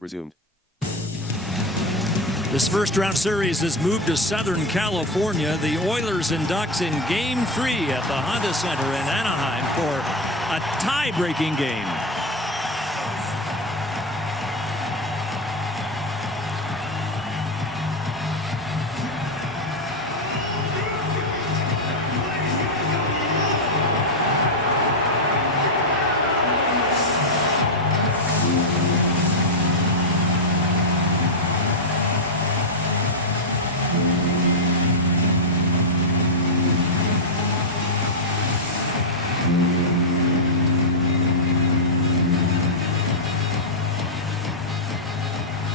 Resumed. This first-round series has moved to Southern California. The Oilers and Ducks in Game 3 at the Honda Center in Anaheim for a tie-breaking game.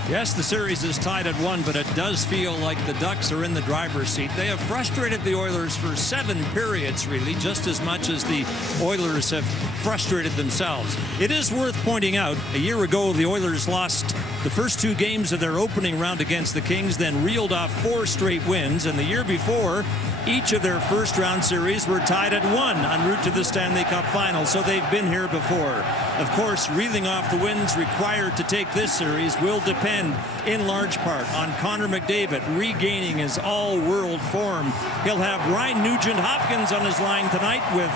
Yes, the series is tied at 1, but it does feel like the Ducks are in the driver's seat. They have frustrated the Oilers for 7 periods, really, just as much as the Oilers have frustrated themselves. It is worth pointing out, a year ago, the Oilers lost the first 2 games of their opening round against the Kings, then reeled off 4 straight wins, and the year before, each of their first-round series were tied at 1 en route to the Stanley Cup Final, so they've been here before. Of course, reeling off the wins required to take this series will depend in large part on Connor McDavid regaining his all-world form. He'll have Ryan Nugent-Hopkins on his line tonight with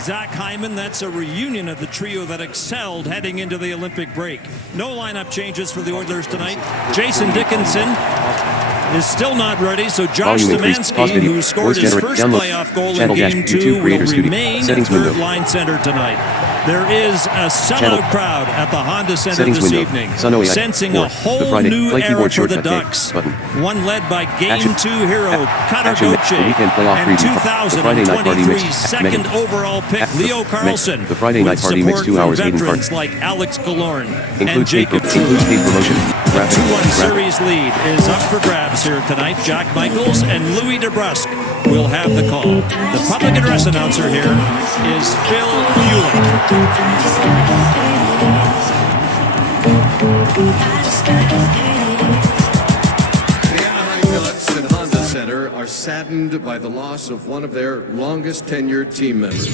Zach Hyman. That's a reunion of the trio that excelled heading into the Olympic break. No lineup changes for the Oilers tonight. Jason Dickinson is still not ready, so Josh Szymanski, who scored his first playoff goal in Game 2, will remain third-line center tonight. There is a sellout crowd at the Honda Center this evening, sensing a whole new era for the Ducks. One led by Game 2 hero Cutter Gauthier and 2023 second overall pick Leo Carlson, with support from veterans like Alex Killorn and Jacob Trouba. The 2-1 series lead is up for grabs here tonight. Jack Michaels and Louis DeBrusque will have the call. The public address announcer here is Phil Hewlett. The Anaheim Ducks and Honda Center are saddened by the loss of one of their longest tenured team members.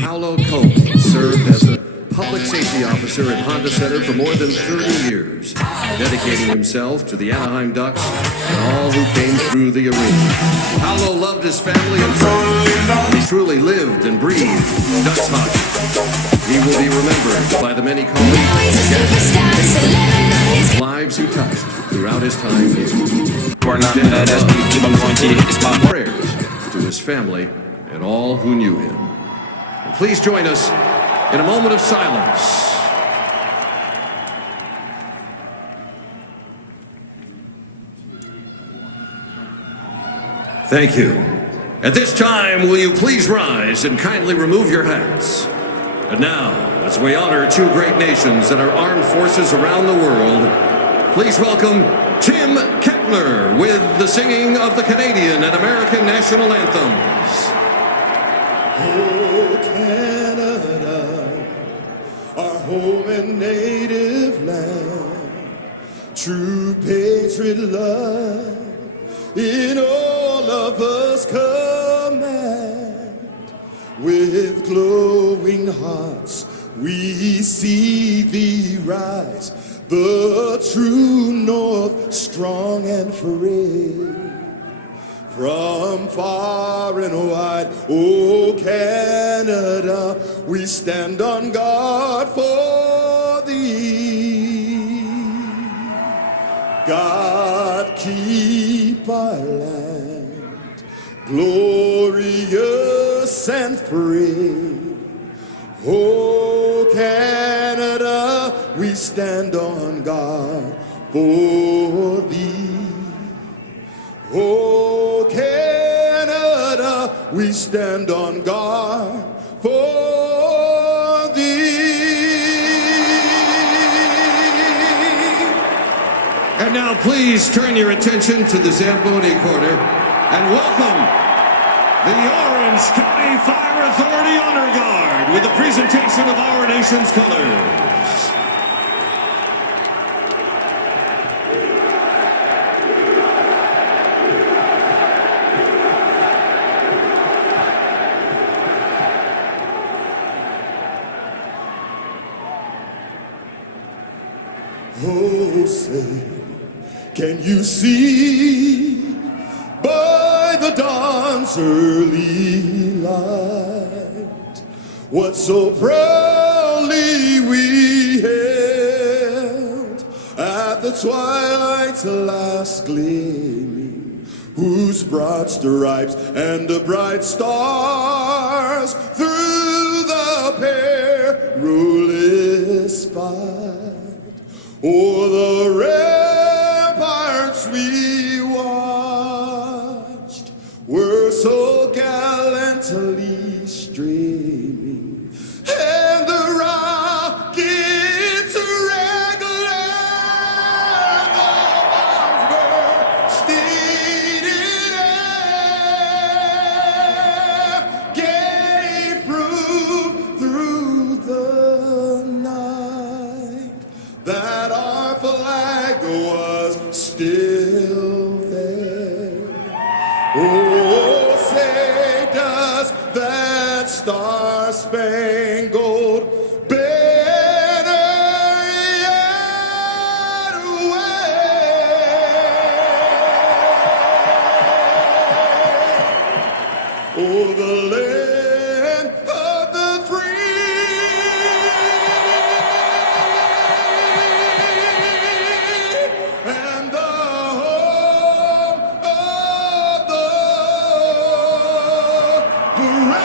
Paolo Combs served as a public safety officer at Honda Center for more than 30 years, dedicating himself to the Anaheim Ducks and all who came through the arena. Paolo loved his family and friends. He truly lived and breathed Ducks hockey. He will be remembered by the many colleagues and lives he touched throughout his time here. Prayers to his family and all who knew him. And please join us in a moment of silence. Thank you. At this time, will you please rise and kindly remove your hats? And now, as we honor 2 great nations and our armed forces around the world, please welcome Tim Kepler with the singing of the Canadian and American national anthems. Oh, Canada, our home and native land, true patriot love in all of us command. With glowing hearts we see thee rise, the true north, strong and free. From far and wide, oh Canada, we stand on guard for thee. God keep our land glorious and free. Oh Canada, we stand on guard for thee. Oh Canada, we stand on guard for thee. And now please turn your attention to the Zamboni Quarter and welcome the Orange County Fire Authority Honor Guard with the presentation of our nation's colors. Oh, say, can you see by the dawn's early light what so proudly we hailed at the twilight's last gleaming, whose broad stripes and the bright stars through the perilous fight o'er the ramparts we watched were so gallantly streaming, and the rockets regular, the bombs bursting in air, gave proof through the night that our flag was still there. Oh, say does that star-spangled banner yet wave? Oh, the land of the free and the home of the brave.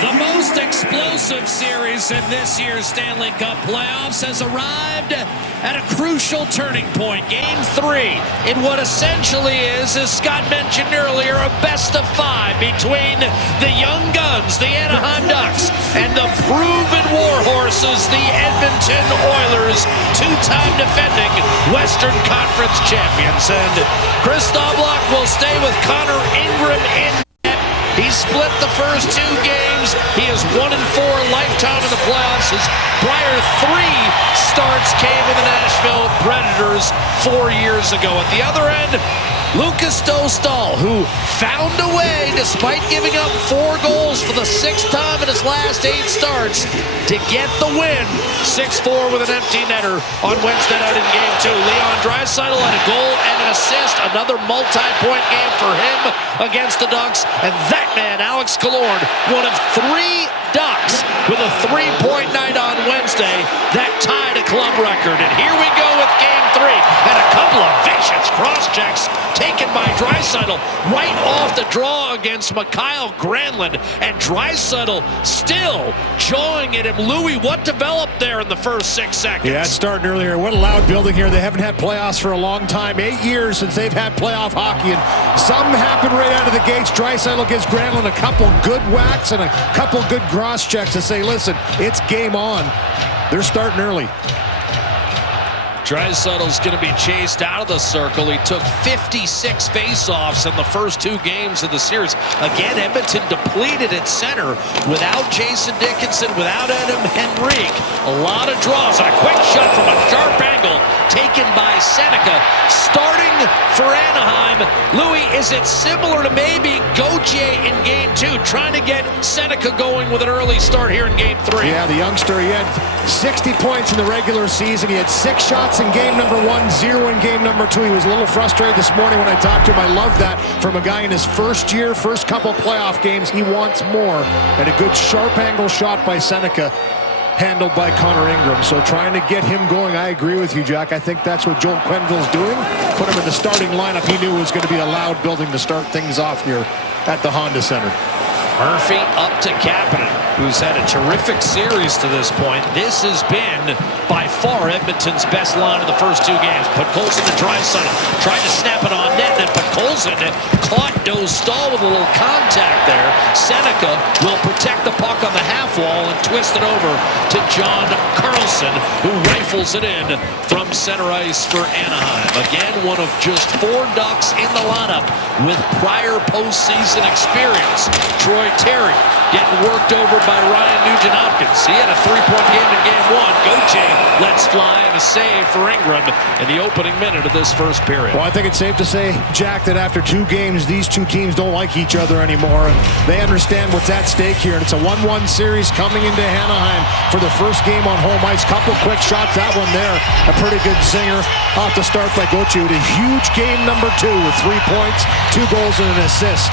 The most explosive series in this year's Stanley Cup playoffs has arrived at a crucial turning point. Game 3 in what essentially is, as Scott mentioned earlier, a best-of-5 between the young guns, the Anaheim Ducks, and the proven warhorses, the Edmonton Oilers, two-time defending Western Conference champions. And Chris Knobloch will stay with Connor Ingram in. He split the first 2 games. He is 1-4 lifetime in the playoffs. His prior 3 starts came with the Nashville Predators 4 years ago. At the other end, Lucas Dostal, who found a way, despite giving up 4 goals for the 6th time in his last 8 starts, to get the win. 6-4 with an empty netter on Wednesday night in Game 2. Leon Draisaitl had a goal and an assist. Another multi-point game for him against the Ducks. And that man, Alex Killorn, one of 3 Ducks with a 3-point night on Wednesday that tied a club record. And here we go with Game 3. And a couple of vicious cross-checks taken by Draisaitl right off the draw against Mikael Granlund. And Draisaitl still jawing at him. Louis, what developed there in the first 6 seconds? Yeah, it started earlier. What a loud building here. They haven't had playoffs for a long time. 8 years since they've had playoff hockey, and something happened right out of the gates. Draisaitl gives Granlund a couple good whacks and a couple good cross checks to say, listen, it's game on. They're starting early. Draisaitl's going to be chased out of the circle. He took 56 faceoffs in the first 2 games of the series. Again, Edmonton depleted at center without Jason Dickinson, without Adam Henrique. A lot of draws and a quick shot from a sharp angle taken by Seneca. Starting for Anaheim, Louis, is it similar to maybe Gauthier in Game 2, trying to get Seneca going with an early start here in Game 3? Yeah, the youngster, he had 60 points in the regular season. He had 6 shots in game number 1, 0 in game number 2. He was a little frustrated this morning when I talked to him. I love that from a guy in his first year, first couple playoff games. He wants more. And a good sharp angle shot by Seneca, handled by Connor Ingram. So trying to get him going. I agree with you, Jack. I think that's what Joel Quenneville's doing. Put him in the starting lineup. He knew it was going to be a loud building to start things off here at the Honda Center. Murphy up to Kapanen, who's had a terrific series to this point. This has been by far Edmonton's best line of the first 2 games. Podkolzin to Draisaitl, tried to snap it on net, and then Podkolzin caught Dostal with a little contact there. Seneca will protect the puck on the half wall and twist it over to John Carlson, who rifles it in from center ice for Anaheim. Again, one of just 4 Ducks in the lineup with prior postseason experience. Troy Terry getting worked over by Ryan Nugent-Hopkins. He had a 3-point game in game 1. Gauthier lets fly and a save for Ingram in the opening minute of this first period. Well, I think it's safe to say, Jack, that after 2 games, these two teams don't like each other anymore. And they understand what's at stake here. And it's a 1-1 series coming into Anaheim for the first game on home ice. Couple quick shots. That one there, a pretty good zinger off the start by Gauthier. A huge game number 2 with 3 points, 2 goals, and an assist.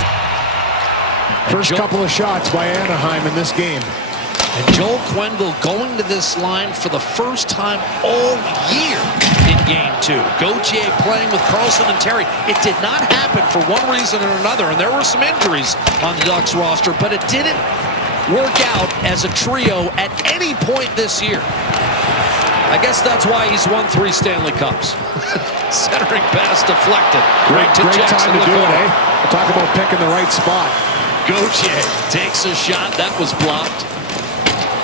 First couple of shots by Anaheim in this game. And Joel Quenneville going to this line for the first time all year in game 2. Gauthier playing with Carlson and Terry. It did not happen for one reason or another, and there were some injuries on the Ducks roster, but it didn't work out as a trio at any point this year. I guess that's why he's won 3 Stanley Cups. Centering pass deflected. Great Jackson time to do it, eh? Talk about picking the right spot. Gauthier takes a shot. That was blocked.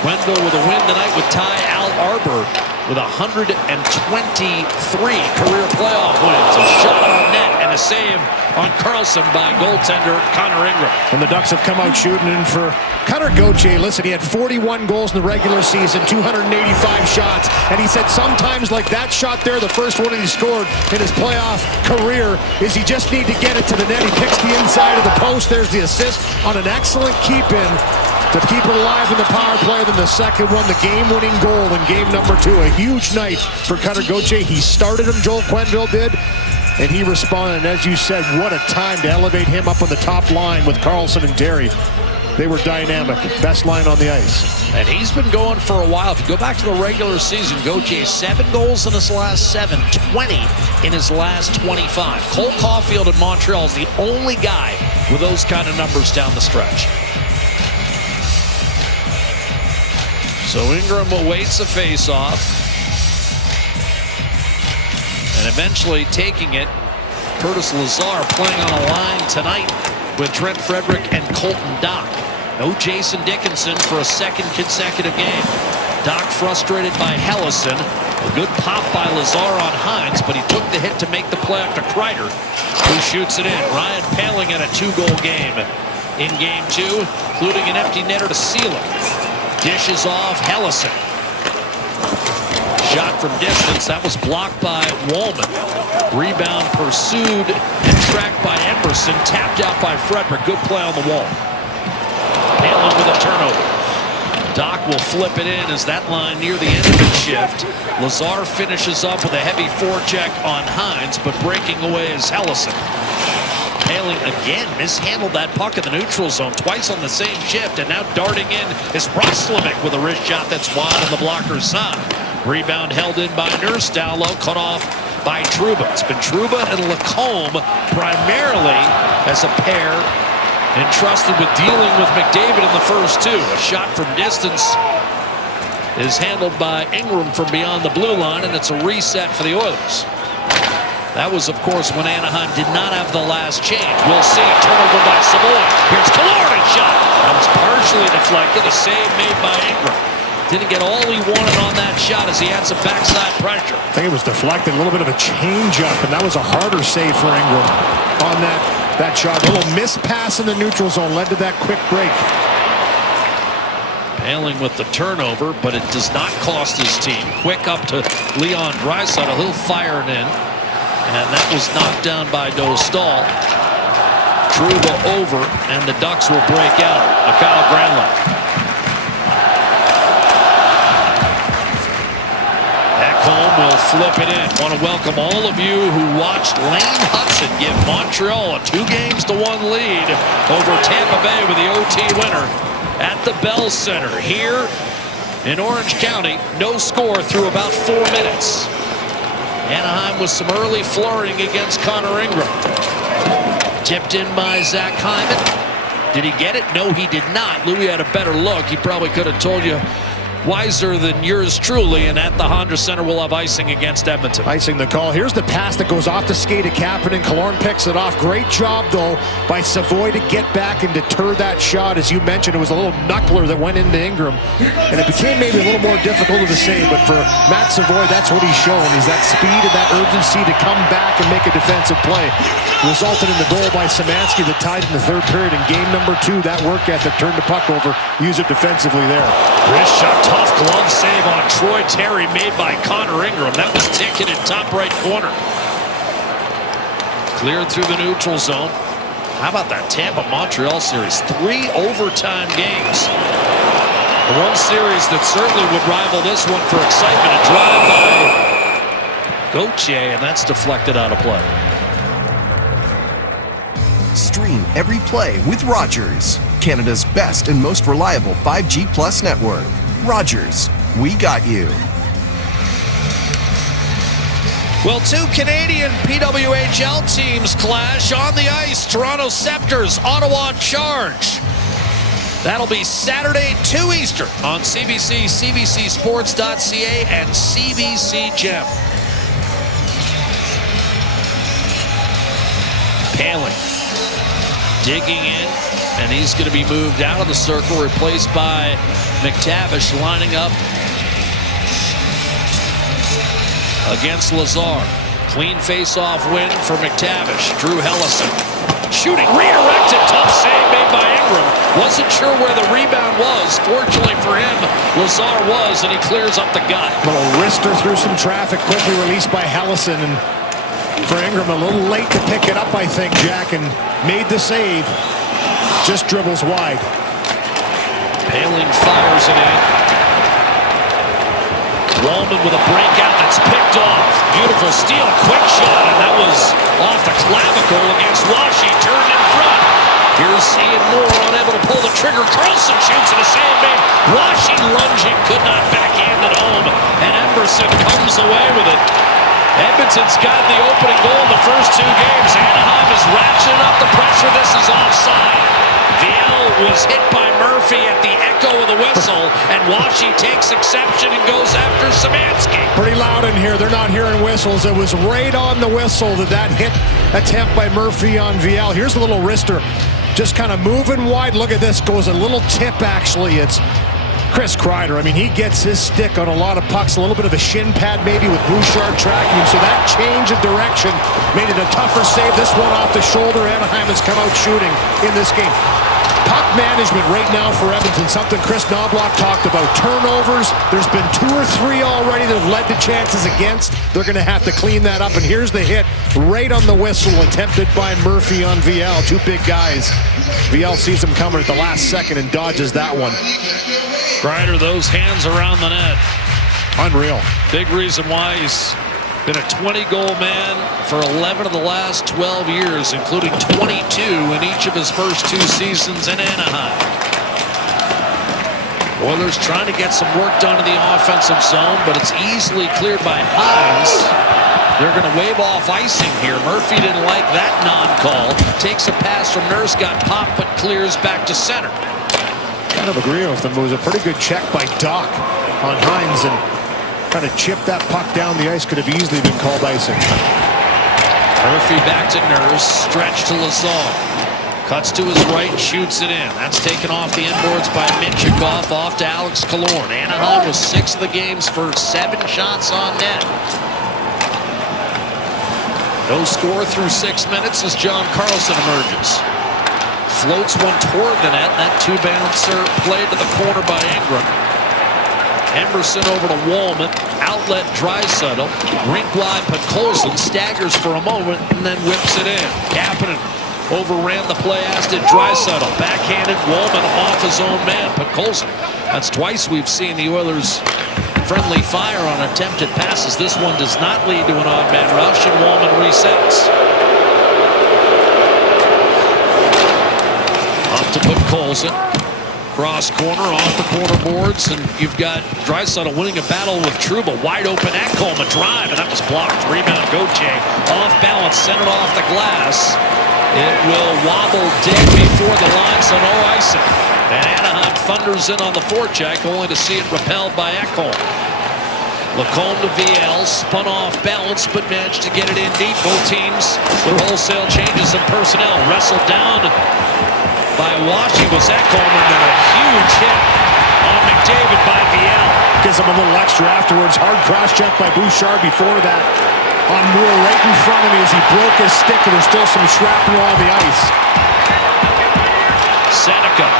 Quenneville with a win tonight with Ty Al Arbor with 123 career playoff wins. A shot on net and a save on Carlson by goaltender Connor Ingram. And the Ducks have come out shooting in for Cutter Gauthier. Listen, he had 41 goals in the regular season, 285 shots. And he said sometimes like that shot there, the first one he scored in his playoff career, is he just need to get it to the net. He picks the inside of the post. There's the assist on an excellent keep-in to keep it alive in the power play. Then the second one, the game-winning goal in game number 2. A huge night for Cutter Gauthier. He started him, Joel Quenneville did, and he responded. And as you said, what a time to elevate him up on the top line with Carlson and Terry. They were dynamic. Best line on the ice. And he's been going for a while. If you go back to the regular season, Gauthier 7 goals in his last 7, 20 in his last 25. Cole Caulfield in Montreal is the only guy with those kind of numbers down the stretch. So Ingram awaits a face-off. And eventually taking it, Curtis Lazar playing on a line tonight with Trent Frederick and Colton Dock. No Jason Dickinson for a second consecutive game. Dock frustrated by Hellison. A good pop by Lazar on Hines, but he took the hit to make the play after Kreider, who shoots it in. Ryan Poehling had a 2-goal game in game 2, including an empty netter to seal it. Dishes off Hellison. Shot from distance. That was blocked by Woolman. Rebound pursued and tracked by Emerson. Tapped out by Frederick. Good play on the wall. Poehling with a turnover. Doc will flip it in as that line near the end of the shift. Lazar finishes up with a heavy forecheck on Hines, but breaking away is Hellison. Poehling again mishandled that puck in the neutral zone twice on the same shift, and now darting in is Roslovic with a wrist shot that's wide on the blocker's side. Rebound held in by Nurse-Dowlow, cut off by Trouba. It's been Trouba and Lacombe primarily as a pair entrusted with dealing with McDavid in the first 2. A shot from distance is handled by Ingram from beyond the blue line, and it's a reset for the Oilers. That was, of course, when Anaheim did not have the last change. We'll see. Turnover by Savoy. Here's Killorn's shot. That was partially deflected. A save made by Ingram. Didn't get all he wanted on that shot as he had some backside pressure. I think it was deflected. A little bit of a change-up, and that was a harder save for Ingram on that shot. A little missed pass in the neutral zone led to that quick break. Poehling with the turnover, but it does not cost his team. Quick up to Leon Draisaitl. He'll fire it in. And that was knocked down by Dostal. Trouba over, and the Ducks will break out. Kyle Granlund. Ekholm will flip it in. Want to welcome all of you who watched Lane Hudson give Montreal a 2-1 lead over Tampa Bay with the OT winner at the Bell Center here in Orange County. No score through about 4 minutes. Anaheim with some early flurrying against Connor Ingram. Tipped in by Zach Hyman. Did he get it? No, he did not. Louis had a better look. He probably could have told you wiser than yours truly, and at the Honda Center we'll have icing against Edmonton. Icing the call. Here's the pass that goes off the skate of Kapanen. Killorn picks it off. Great job, though, by Savoy to get back and deter that shot. As you mentioned, it was a little knuckler that went into Ingram, and it became maybe a little more difficult to save, but for Matt Savoy, that's what he's shown, is that speed and that urgency to come back and make a defensive play. Resulted in the goal by Szymanski that tied in the third period. In game number 2, that work ethic turned the puck over, use it defensively there. Wrist shot, tough glove save on Troy Terry made by Connor Ingram. That was ticketed top right corner. Cleared through the neutral zone. How about that Tampa-Montreal series? 3 overtime games. The one series that certainly would rival this one for excitement. A drive by Gauthier, and that's deflected out of play. Stream every play with Rogers, Canada's best and most reliable 5G Plus network. Rogers, we got you. Well, 2 Canadian PWHL teams clash on the ice. Toronto Scepters, Ottawa Charge. That'll be Saturday, 2 Eastern on CBC, CBCSports.ca, and CBC Gem. Paling digging in, and he's going to be moved out of the circle, replaced by McTavish lining up against Lazar. Clean face-off win for McTavish. Drew Hellison shooting, redirected, tough save made by Ingram. Wasn't sure where the rebound was. Fortunately for him, Lazar was, and he clears up the gut. Little wrister through some traffic, quickly released by Hellison, and for Ingram, a little late to pick it up, I think, Jack, and made the save. Just dribbles wide. Paling fires it in. Wallman with a breakout that's picked off. Beautiful steal, quick shot, and that was off the clavicle against Washi, turned in front. Here's Ian Moore, unable to pull the trigger. Carlson shoots and a save made. Washi lunging, could not backhand it home, and Emberson comes away with it. Edmonton's gotten the opening goal in the first 2 games. Anaheim is ratcheting up the pressure. This is offside. Viel was hit by Murphy at the echo of the whistle, and Washi takes exception and goes after Szymanski. Pretty loud in here. They're not hearing whistles. It was right on the whistle that hit attempt by Murphy on Viel. Here's a little wrister. Just kind of moving wide. Look at this. Goes a little tip, actually. It's Chris Kreider. I mean, he gets his stick on a lot of pucks. A little bit of a shin pad maybe with Bouchard tracking him. So that change of direction made it a tougher save. This one off the shoulder. Anaheim has come out shooting in this game. Puck management right now for Edmonton, something Chris Knobloch talked about. Turnovers, there's been 2 or 3 already that have led to chances against. They're going to have to clean that up, and here's the hit right on the whistle attempted by Murphy on Viel. 2 big guys. Viel sees him coming at the last second and dodges that one. Kreider, those hands around the net. Unreal. Big reason why he's been a 20-goal man for 11 of the last 12 years, including 22 in each of his first 2 seasons in Anaheim. Oilers trying to get some work done in the offensive zone, but it's easily cleared by Hines. They're going to wave off icing here. Murphy didn't like that non-call. Takes a pass from Nurse, got popped, but clears back to center. Kind of agree with him. It was a pretty good check by Doc on Hines, and kind of chipped that puck down the ice. Could have easily been called icing. Murphy back to Nurse, stretch to Lazar. Cuts to his right and shoots it in. That's taken off the inboards by Minchikov, off to Alex Killorn. Anaheim was 6 of the games for 7 shots on net. No score through 6 minutes as John Carlson emerges. Floats one toward the net. That 2-bouncer played to the corner by Ingram. Emberson over to Wallman. Outlet Draisaitl. Rink wide Podkolzin staggers for a moment and then whips it in. Kapanen overran the play, as did Draisaitl. Backhanded Wallman off his own man. Podkolzin. That's twice we've seen the Oilers friendly fire on attempted passes. This one does not lead to an odd man rush, and Wallman resets. Up to Podkolzin. Cross corner, off the corner boards, and you've got Draisaitl winning a battle with Trouba. Wide open Ekholm, a drive, and that was blocked. Rebound Gauthier. Off balance, centered off the glass. It will wobble dead before the line, so no icing. And Anaheim wanders in on the forecheck, only to see it repelled by Ekholm. Lacombe to VL, spun off balance, but managed to get it in deep. Both teams with wholesale changes in personnel. Wrestled down by Washy was Ekholm, and then a huge hit on McDavid by VL. Gives him a little extra afterwards. Hard cross-check by Bouchard before that. On Moore right in front of me as he broke his stick, and there's still some shrapnel on the ice. Seneca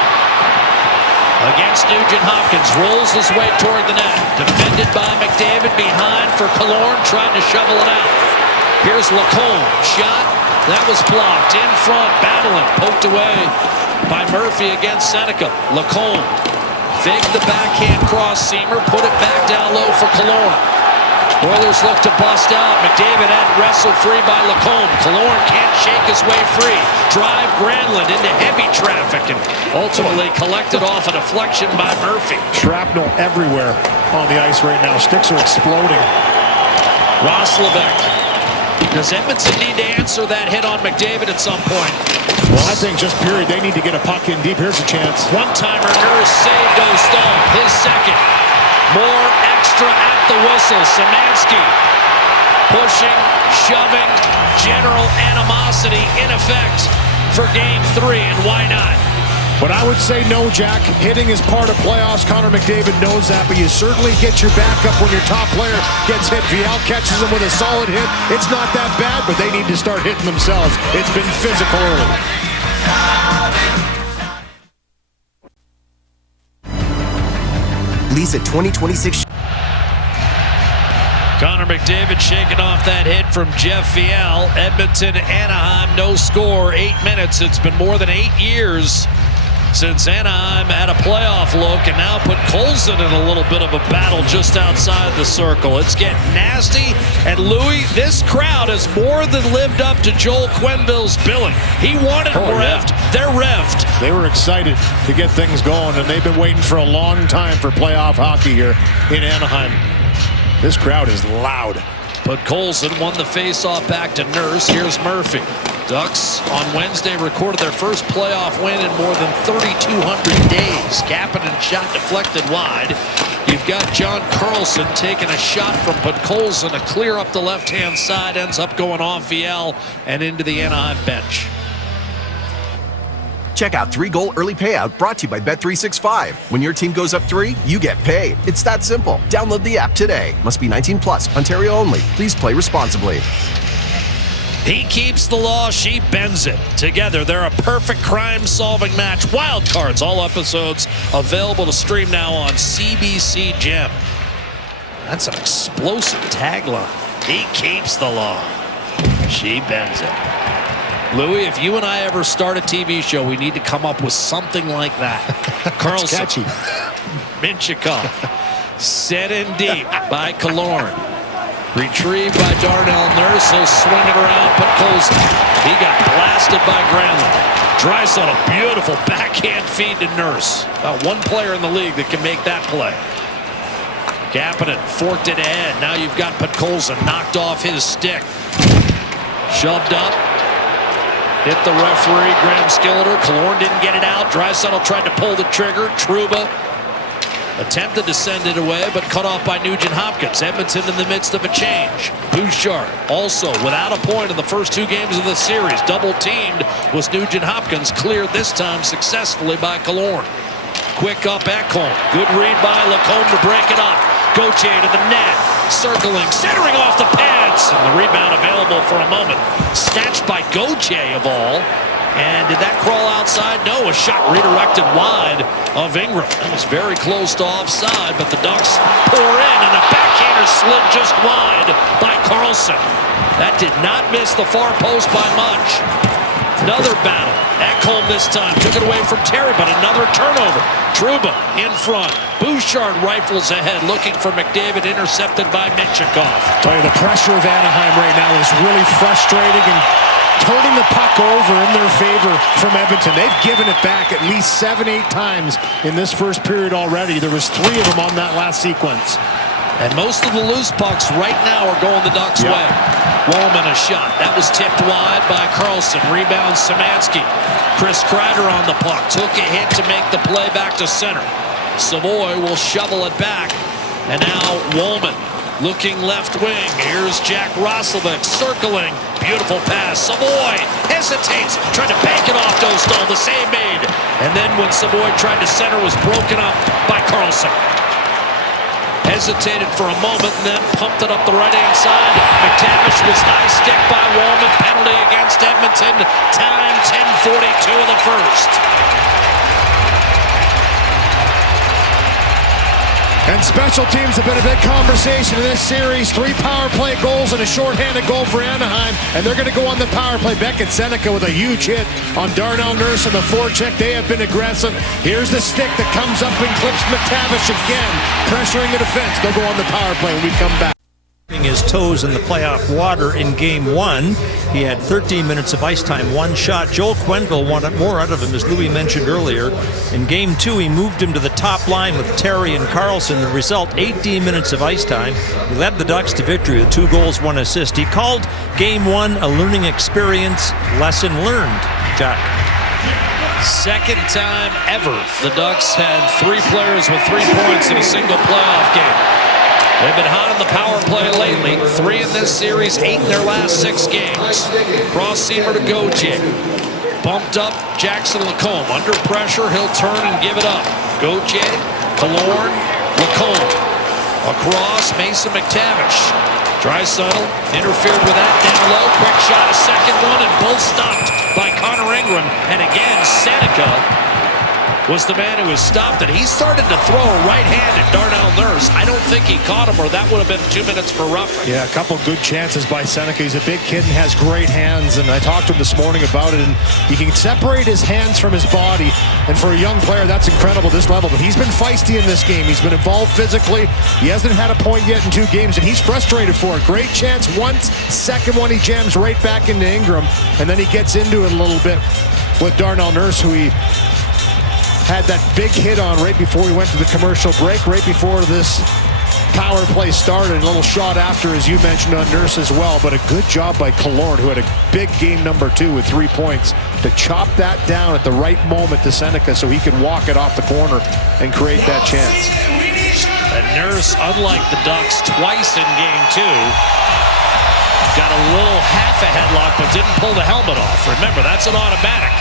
against Nugent Hopkins, rolls his way toward the net. Defended by McDavid, behind for Killorn, trying to shovel it out. Here's Lacombe, shot, that was blocked. In front, battling, poked away by Murphy against Seneca. Lacombe faked the backhand cross-seamer, put it back down low for Killorn. Oilers look to bust out. McDavid had wrestled free by Lacombe. Killorn can't shake his way free. Drive Granlund into heavy traffic and ultimately collected off a deflection by Murphy. Shrapnel everywhere on the ice right now. Sticks are exploding. Roslovic. Does Edmonton need to answer that hit on McDavid at some point? Well, I think just period. They need to get a puck in deep. Here's a chance. One-timer, Nurse saved O'Stall. His second. More extra at the whistle. Szymanski pushing, shoving, general animosity in effect for Game 3, and why not? But I would say no, Jack. Hitting is part of playoffs. Connor McDavid knows that, but you certainly get your back up when your top player gets hit. VL catches him with a solid hit. It's not that bad, but they need to start hitting themselves. It's been physical early. Lisa 2026. Connor McDavid shaking off that hit from Jeff VL. Edmonton, Anaheim, no score, 8 minutes. It's been more than 8 years since Anaheim had a playoff look, and now put Colson in a little bit of a battle just outside the circle. It's getting nasty, and Louis, this crowd has more than lived up to Joel Quenneville's billing. He wanted revved. Yeah. They're revved. They were excited to get things going, and they've been waiting for a long time for playoff hockey here in Anaheim. This crowd is loud. But Colson won the faceoff back to Nurse. Here's Murphy. Ducks on Wednesday recorded their first playoff win in more than 3,200 days. Kapanen shot deflected wide. You've got John Carlson taking a shot from Podkolzin to clear up the left-hand side. Ends up going off VL and into the Anaheim bench. Check out 3-goal early payout brought to you by Bet365. When your team goes up 3, you get paid. It's that simple. Download the app today. Must be 19 plus. Ontario only. Please play responsibly. He keeps the law, she bends it. Together, they're a perfect crime-solving match. Wild Cards, all episodes available to stream now on CBC Gem. That's an explosive tagline. He keeps the law, she bends it. Louis, if you and I ever start a TV show, we need to come up with something like that. Carlson, catchy. Minchikov, set in deep by Killorn. Retrieved by Darnell Nurse. He'll swing it around, but Colson. He got blasted by Granlund. Draisaitl, beautiful backhand feed to Nurse. About one player in the league that can make that play. Kapanen forked it ahead. Now you've got Podkolzin knocked off his stick. Shoved up. Hit the referee, Graham Skilleter. Killorn didn't get it out. Draisaitl tried to pull the trigger. Trouba attempted to send it away, but cut off by Nugent Hopkins. Edmonton in the midst of a change. Bouchard also without a point in the first 2 games of the series. Double teamed was Nugent Hopkins. Cleared this time successfully by Killorn. Quick up Ekholm. Good read by Lacombe to break it up. Gauthier to the net. Circling, centering off the pads. And the rebound available for a moment. Snatched by Gauthier of all. And did that crawl outside? No, a shot redirected wide of Ingram. That was very close to offside, but the Ducks pour in, and a backhander slid just wide by Carlson. That did not miss the far post by much. Another battle. Ekholm this time took it away from Terry, but another turnover. Trouba in front. Bouchard rifles ahead, looking for McDavid, intercepted by Minchikov. Tell you, the pressure of Anaheim right now is really frustrating and turning the puck over in their favor from Edmonton. They've given it back at least 7-8 times in this first period already. There was 3 of them on that last sequence. And most of the loose pucks right now are going the Ducks' way. Wollman a shot. That was tipped wide by Carlson. Rebound Szymanski. Chris Kreider on the puck. Took a hit to make the play back to center. Savoy will shovel it back. And now Wollman looking left wing. Here's Jack Roslovic circling. Beautiful pass. Savoy hesitates. Tried to bank it off Dostal. The save made. And then when Savoy tried to center, was broken up by Carlson. Hesitated for a moment and then pumped it up the right-hand side. McTavish was high stick by Wollman. Penalty against Edmonton. Time 10:42 of the first. And special teams have been a big conversation in this series. 3 power play goals and a shorthanded goal for Anaheim. And they're going to go on the power play. Beckett Seneca with a huge hit on Darnell Nurse on the forecheck. They have been aggressive. Here's the stick that comes up and clips McTavish again, pressuring the defense. They'll go on the power play when we come back. His toes in the playoff water in Game 1. He had 13 minutes of ice time, 1 shot. Joel Quenneville wanted more out of him, as Louis mentioned earlier. In Game 2, he moved him to the top line with Terry and Carlson. The result, 18 minutes of ice time. He led the Ducks to victory with 2 goals, 1 assist. He called Game 1 a learning experience, lesson learned. Jack. Second time ever the Ducks had 3 players with 3 points in a single playoff game. They've been hot on the power play lately. 3 in this series, 8 in their last 6 games. Cross-seamer to Gauthier. Bumped up Jackson Lacombe. Under pressure, he'll turn and give it up. Gauthier, Killorn, Lacombe. Across, Mason McTavish. Draisaitl interfered with that down low. Quick shot, a second one, and both stopped by Connor Ingram. And again, Seneca was the man who was stopped, and he started to throw a right hand at Darnell Nurse. I don't think he caught him, or that would have been 2 minutes for roughing. Yeah, a couple good chances by Seneca. He's a big kid and has great hands, and I talked to him this morning about it, and he can separate his hands from his body, and for a young player, that's incredible at this level. But he's been feisty in this game. He's been involved physically. He hasn't had a point yet in 2 games, and he's frustrated for it. Great chance once, second one he jams right back into Ingram, and then he gets into it a little bit with Darnell Nurse, who he had that big hit on right before we went to the commercial break, right before this power play started. A little shot after, as you mentioned, on Nurse as well. But a good job by Killorn, who had a big game number 2 with 3 points, to chop that down at the right moment to Seneca so he could walk it off the corner and create that chance. And Nurse, unlike the Ducks, twice in Game 2, got a little half a headlock but didn't pull the helmet off. Remember, that's an automatic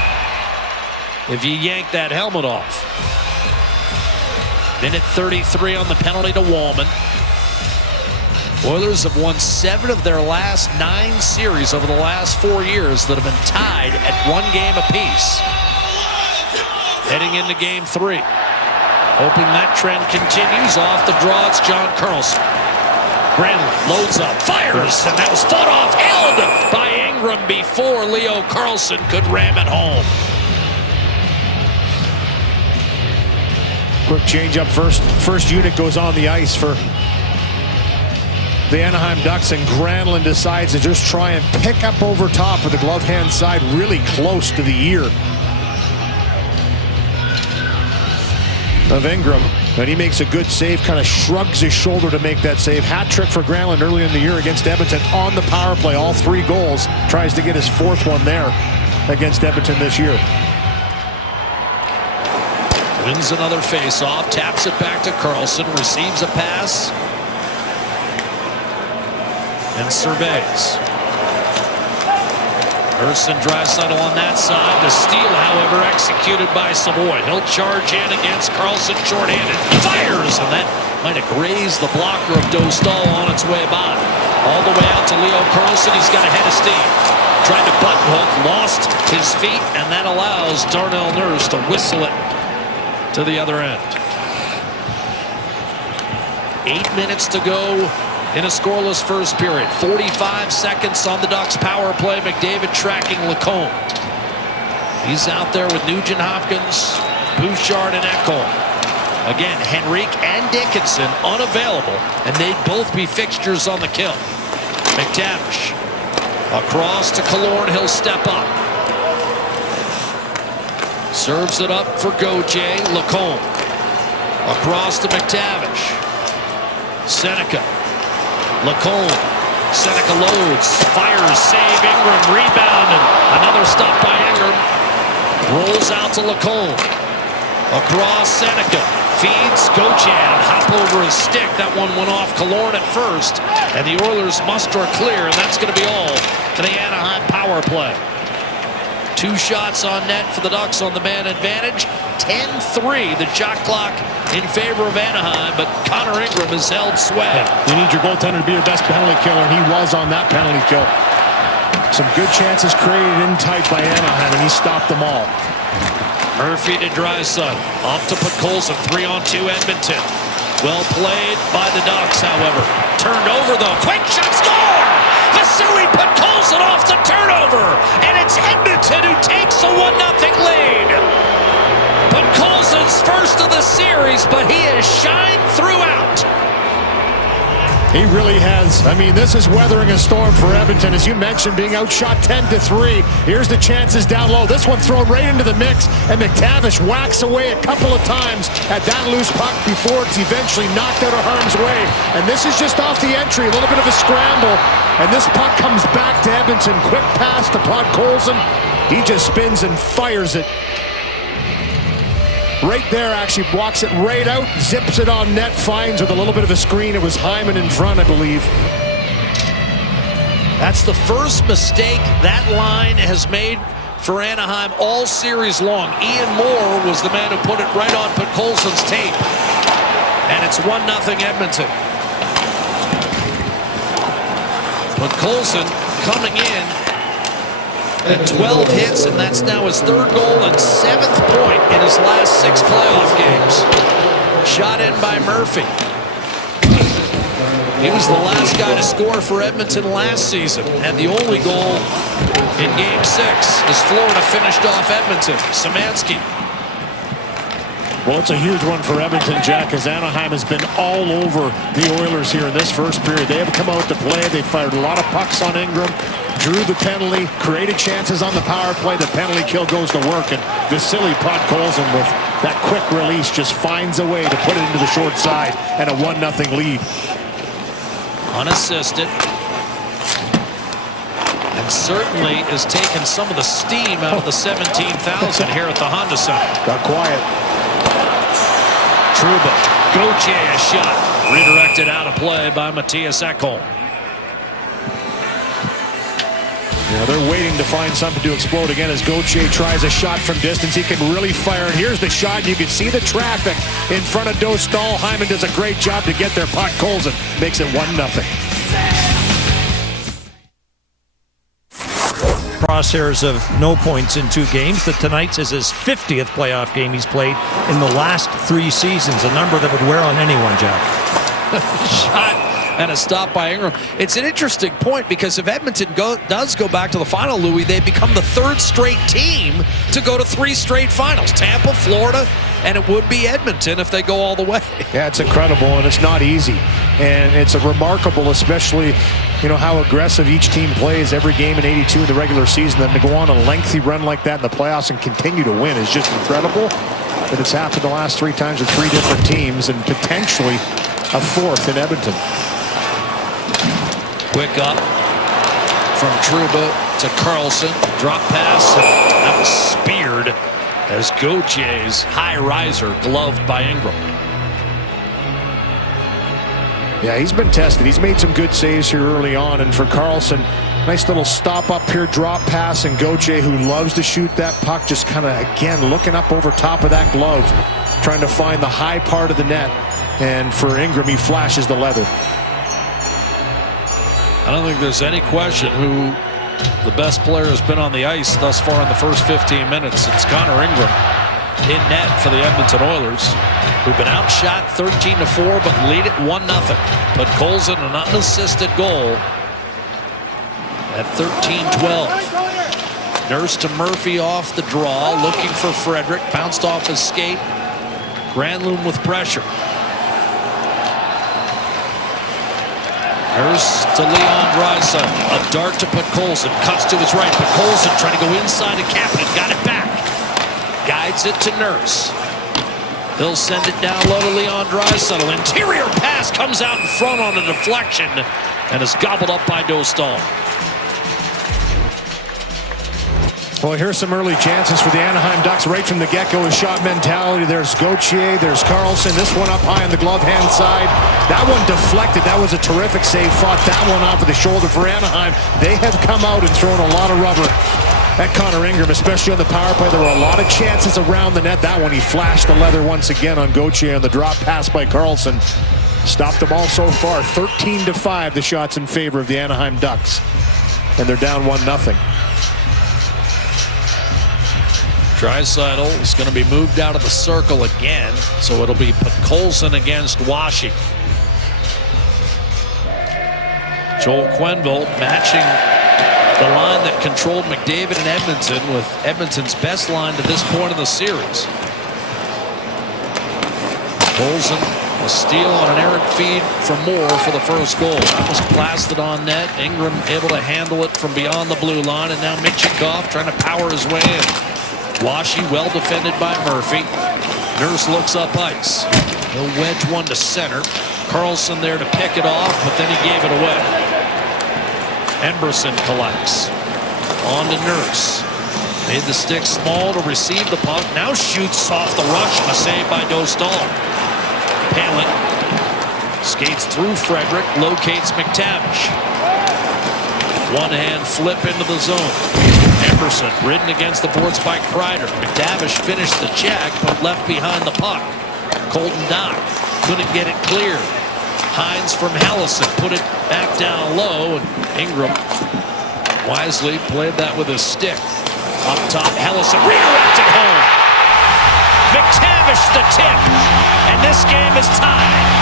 if you yank that helmet off. Minute 33 on the penalty to Wollman. Oilers have won 7 of their last 9 series over the last 4 years that have been tied at 1 game apiece. Heading into Game 3. Hoping that trend continues. Off the draw, it's John Carlson. Granlund loads up, fires, and that was fought off, held by Ingram before Leo Carlson could ram it home. Quick change up first unit goes on the ice for the Anaheim Ducks, and Granlund decides to just try and pick up over top with the glove hand side really close to the ear of Ingram. And he makes a good save, kind of shrugs his shoulder to make that save. Hat trick for Granlund early in the year against Edmonton on the power play. All 3 goals. Tries to get his 4th one there against Edmonton this year. Wins another face-off, taps it back to Carlson, receives a pass, and surveys. Nurse and Draisaitl on that side. The steal, however, executed by Savoy. He'll charge in against Carlson, shorthanded. Fires, and that might have grazed the blocker of Dostal on its way by. All the way out to Leo Carlson. He's got a head of steam. Tried to button hook, lost his feet, and that allows Darnell Nurse to whistle it to the other end. 8 minutes to go in a scoreless first period. 45 seconds on the Ducks power play. McDavid tracking Lacombe. He's out there with Nugent Hopkins, Bouchard, and Ekholm. Again, Henrique and Dickinson unavailable, and they'd both be fixtures on the kill. McTavish across to Killorn. He'll step up. Serves it up for Gauthier. Lacombe across to McTavish. Seneca. Lacombe. Seneca loads. Fires. Save. Ingram. Rebound. And another stop by Ingram. Rolls out to Lacombe. Across Seneca. Feeds. Gochan. Hop over his stick. That one went off Killorn at first. And the Oilers muster clear. And that's going to be all for the Anaheim power play. 2 shots on net for the Ducks on the man advantage. 10-3, the shot clock in favor of Anaheim, but Connor Ingram has held sway. Yeah, you need your goaltender to be your best penalty killer, and he was on that penalty kill. Some good chances created in tight by Anaheim, and he stopped them all. Murphy to Draisaitl. Off to Podkolzin. 3-on-2 Edmonton. Well played by the Ducks, however. Turned over, though. Quick shot, score! Vasily Podkolzin off the turnover. And it's Edmonton who takes a 1-0 lead. Podkolzin's first of the series, but he has shined throughout. He really has. I mean, this is weathering a storm for Edmonton. As you mentioned, being outshot 10-3. Here's the chances down low. This one thrown right into the mix, and McTavish whacks away a couple of times at that loose puck before it's eventually knocked out of harm's way. And this is just off the entry, a little bit of a scramble. And this puck comes back to Edmonton. Quick pass to Podkolzin. He just spins and fires it. Right there, actually blocks it right out, zips it on net, finds with a little bit of a screen. It was Hyman in front, I believe. That's the first mistake that line has made for Anaheim all series long. Ian Moore was the man who put it right on Podkolzin's tape. And it's 1-0 Edmonton. Podkolzin coming in at 12 hits, and that's now his 3rd goal and 7th point in his last 6 playoff games. Shot in by Murphy. He was the last guy to score for Edmonton last season, and the only goal in Game 6 as Florida finished off Edmonton. Szymanski. Well, it's a huge one for Edmonton, Jack, as Anaheim has been all over the Oilers here in this first period. They have come out to play. They fired a lot of pucks on Ingram, drew the penalty, created chances on the power play. The penalty kill goes to work, and Vasily Podkolzin with that quick release just finds a way to put it into the short side and a 1-0 lead. Unassisted. And certainly has taken some of the steam out of the 17,000 here at the Honda Center. Got quiet. Trouba. Gauthier a shot. Redirected out of play by Matthias Ekholm. Yeah, they're waiting to find something to explode again as Gauthier tries a shot from distance. He can really fire it. Here's the shot. You can see the traffic in front of Dostal. Hyman does a great job to get there. Podkolzin makes it 1-0. Crosshairs of no points in 2 games. The tonight's is his 50th playoff game he's played in the last 3 seasons. A number that would wear on anyone, Jack. Shot and a stop by Ingram. It's an interesting point because if Edmonton does go back to the final, Louis, they become the 3rd straight team to go to 3 straight finals. Tampa, Florida, and it would be Edmonton if they go all the way. Yeah, it's incredible, and it's not easy. And it's a remarkable, especially, you know, how aggressive each team plays every game in 82 in the regular season. Then to go on a lengthy run like that in the playoffs and continue to win is just incredible. But it's happened the last 3 times with 3 different teams and potentially a 4th in Edmonton. Quick up from Trouba to Karlsson. Drop pass. That was speared as Gauthier's high riser gloved by Ingram. Yeah, he's been tested. He's made some good saves here early on. And for Karlsson, nice little stop up here, drop pass. And Gauthier, who loves to shoot that puck, just kind of, again, looking up over top of that glove, trying to find the high part of the net. And for Ingram, he flashes the leather. I don't think there's any question who the best player has been on the ice thus far in the first 15 minutes. It's Connor Ingram in net for the Edmonton Oilers, who've been outshot 13-4, but lead it 1-0. Podkolzin an unassisted goal at 13-12. Nurse to Murphy off the draw, looking for Frederick. Bounced off his skate. Granlund with pressure. Nurse to Leon Draisaitl. A dart to Podkolzin. Cuts to his right. Podkolzin trying to go inside and Kapanen. Got it back. Guides it to Nurse. He'll send it down low to Leon Draisaitl. Interior pass comes out in front on a deflection and is gobbled up by Dostal. Well, here's some early chances for the Anaheim Ducks right from the get-go with shot mentality. There's Gauthier, there's Carlson. This one up high on the glove hand side. That one deflected. That was a terrific save. Fought that one off of the shoulder for Anaheim. They have come out and thrown a lot of rubber at Connor Ingram, especially on the power play. There were a lot of chances around the net. That one, he flashed the leather once again on Gauthier on the drop pass by Carlson. Stopped them all so far. 13-5, the shots in favor of the Anaheim Ducks. And they're down 1-0. Draisaitl is going to be moved out of the circle again, so it'll be Podkolzin against Washi. Joel Quenneville matching the line that controlled McDavid and Edmonton with Edmonton's best line to this point of the series. Podkolzin, a steal on an errant feed from Moore for the first goal. That was blasted on net. Ingram able to handle it from beyond the blue line, and now Mintyukov trying to power his way in. Washi well defended by Murphy. Nurse looks up ice. He'll wedge one to center. Carlson there to pick it off, but then he gave it away. Emberson collects. On to Nurse. Made the stick small to receive the puck. Now shoots off the rush and a save by Dostal. Palin skates through Frederick, locates McTavish. One-hand flip into the zone. Emberson ridden against the boards by Kreider. McTavish finished the check, but left behind the puck. Colton Dach couldn't get it clear. Hines from Hallison put it back down low, and Ingram wisely played that with his stick. Up top, Hallison redirected home. McTavish the tip, and this game is tied.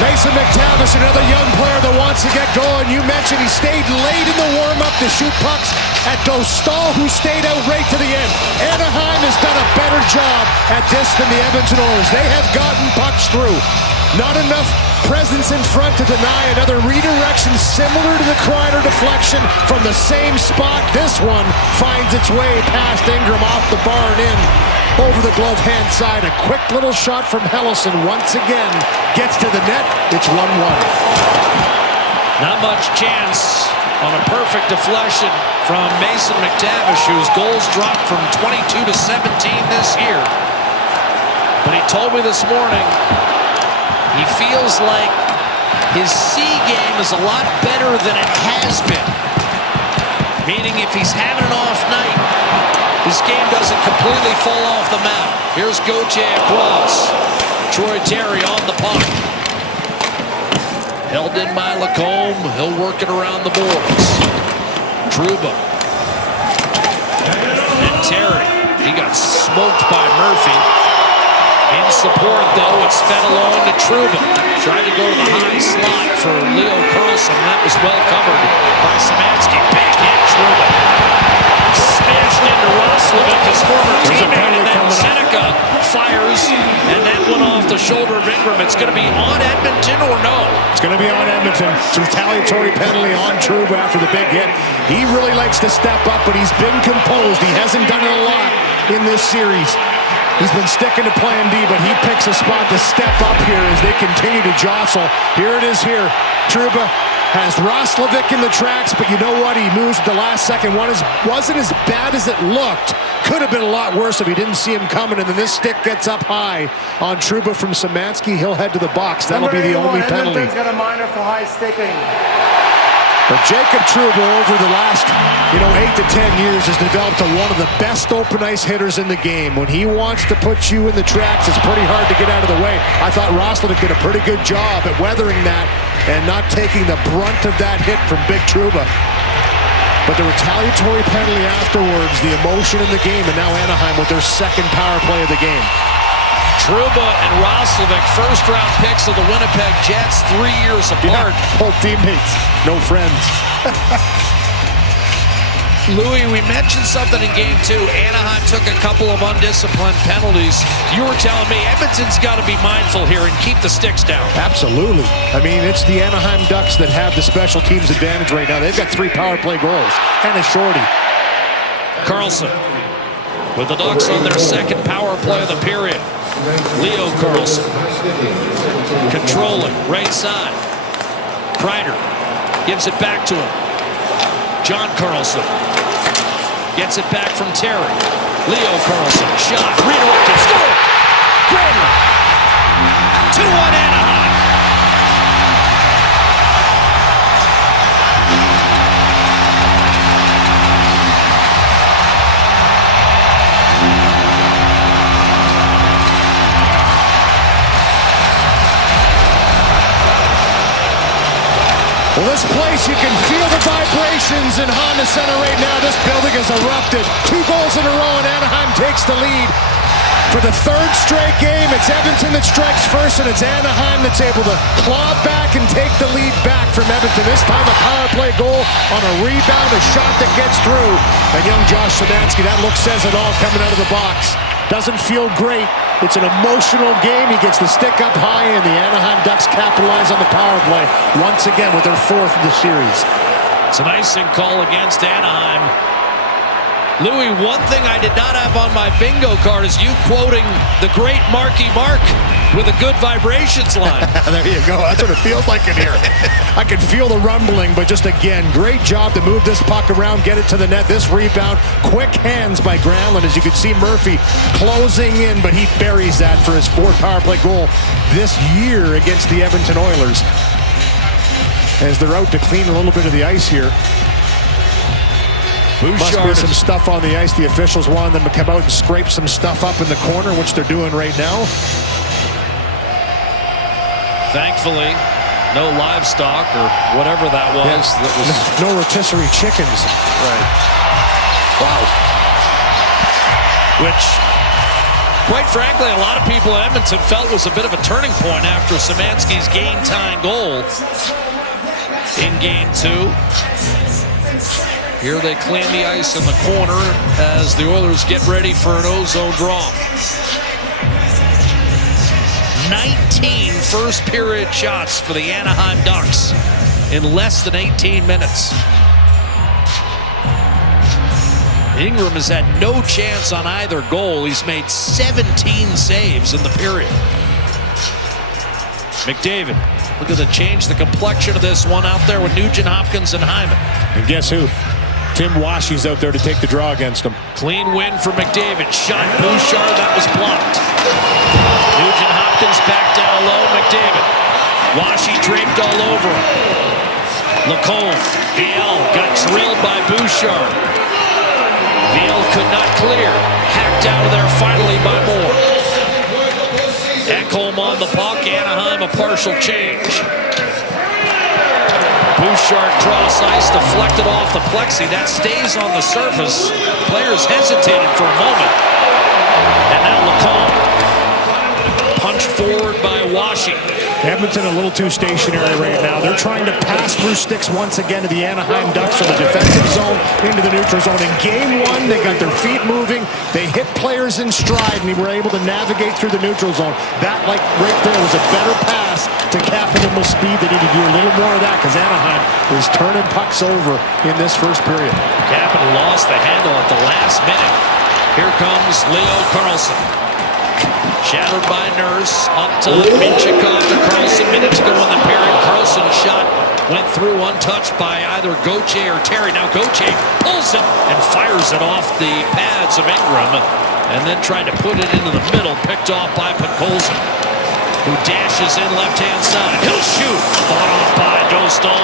Mason McTavish, another young player that wants to get going. You mentioned he stayed late in the warm-up to shoot pucks at Dostal, who stayed out right to the end. Anaheim has done a better job at this than the Edmonton Oilers. They have gotten pucks through. Not enough presence in front to deny another redirection similar to the Kreider deflection from the same spot. This one finds its way past Ingram off the bar and in over the glove hand side. A quick little shot from Hallison once again gets to the net. It's 1-1. Not much chance on a perfect deflection from Mason McTavish, whose goals dropped from 22 to 17 this year. But he told me this morning he feels like his C game is a lot better than it has been. Meaning if he's having an off night, this game doesn't completely fall off the map. Here's Gauthier across. Troy Terry on the puck. Held in by Lacombe. He'll work it around the boards. Trouba. And Terry. He got smoked by Murphy. In support, though, it's fed along to Trouba. Tried to go to the high slot for Leo Carlson. That was well covered by Szymanski. Big hit, Trouba. Smashed into Roslovic, his former teammate, and then Seneca fires, and that one off the shoulder of Ingram. It's going to be on Edmonton or no? It's going to be on Edmonton. It's a retaliatory penalty on Trouba after the big hit. He really likes to step up, but he's been composed. He hasn't done it a lot in this series. He's been sticking to plan D, but he picks a spot to step up here as they continue to jostle. Here it is here. Trouba has Roslovic in the tracks, but you know what? He moves at the last second. Wasn't as bad as it looked. Could have been a lot worse if he didn't see him coming, and then this stick gets up high on Trouba from Szymanski. He'll head to the box. That'll be the only penalty. Edmonton's got a minor for high sticking. But Jacob Trouba over the last, 8 to 10 years has developed to one of the best open ice hitters in the game. When he wants to put you in the tracks, it's pretty hard to get out of the way. I thought Roslovic did a pretty good job at weathering that and not taking the brunt of that hit from Big Trouba. But the retaliatory penalty afterwards, the emotion in the game, and now Anaheim with their second power play of the game. Trouba and Roslovic, first-round picks of the Winnipeg Jets, 3 years apart. Both teammates, no friends. Louis, we mentioned something in game 2. Anaheim took a couple of undisciplined penalties. You were telling me Edmonton's got to be mindful here and keep the sticks down. Absolutely. I mean, it's the Anaheim Ducks that have the special teams advantage right now. They've got 3 power play goals and a shorty. Carlson with the Ducks on their second power play of the period. Leo Carlson controlling right side. Kreider gives it back to him. John Carlson gets it back from Terry. Leo Carlson, shot, redirected, score! Granlund, 2-1 Anaheim. Well, this place, you can feel the vibrations in Honda Center right now. This building has erupted. 2 goals in a row, and Anaheim takes the lead. For the 3rd straight game, it's Edmonton that strikes first, and it's Anaheim that's able to claw back and take the lead back from Edmonton. This time a power play goal on a rebound, a shot that gets through. And young Josh Szymanski, that look says it all coming out of the box. Doesn't feel great. It's an emotional game. He gets the stick up high, and the Anaheim Ducks capitalize on the power play once again with their 4th of the series. It's an icing call against Anaheim. Louis, one thing I did not have on my bingo card is you quoting the great Marky Mark with a good vibrations line. There you go. That's what it feels like in here. I can feel the rumbling, but just again, great job to move this puck around, get it to the net. This rebound, quick hands by Granlund. As you can see, Murphy closing in, but he buries that for his 4th power play goal this year against the Edmonton Oilers. As they're out to clean a little bit of the ice here. Must be some stuff on the ice. The officials wanted them to come out and scrape some stuff up in the corner, which they're doing right now. Thankfully, no livestock or whatever that was. Yes, that was no rotisserie chickens. Right. Wow. Which, quite frankly, a lot of people in Edmonton felt was a bit of a turning point after Szymanski's game-tying goal in game 2. Here they clean the ice in the corner as the Oilers get ready for an ozone draw. 19 first period shots for the Anaheim Ducks in less than 18 minutes. Ingram has had no chance on either goal. He's made 17 saves in the period. McDavid, look at the change, the complexion of this one out there with Nugent Hopkins and Hyman. And guess who? Tim Washi's out there to take the draw against him. Clean win for McDavid. Shot Bouchard, that was blocked. Nugent Hopkins back down low. McDavid. Washi draped all over him. Lacombe. VL got drilled by Bouchard. VL could not clear. Hacked out of there finally by Moore. Ekholm on the puck. Anaheim a partial change. Bouchard cross ice, deflected off the plexi. That stays on the surface. Players hesitated for a moment. And now Lacombe. Punched forward by Washi. Edmonton a little too stationary right now. They're trying to pass through sticks once again to the Anaheim Ducks from the defensive zone into the neutral zone. In game 1, they got their feet moving. They hit players in stride, and they were able to navigate through the neutral zone. That, like right there, was a better pass to Kapanen with speed. They need to do a little more of that because Anaheim is turning pucks over in this first period. Kapanen lost the handle at the last minute. Here comes Leo Carlson. Shadowed by Nurse, up to Minchikov to Carlson, minute to go in the period. Carlson's shot went through untouched by either Gauthier or Terry. Now Gauthier pulls it and fires it off the pads of Ingram, and then tried to put it into the middle, picked off by Podkolzin, who dashes in left-hand side. He'll shoot, fought off by Dostal.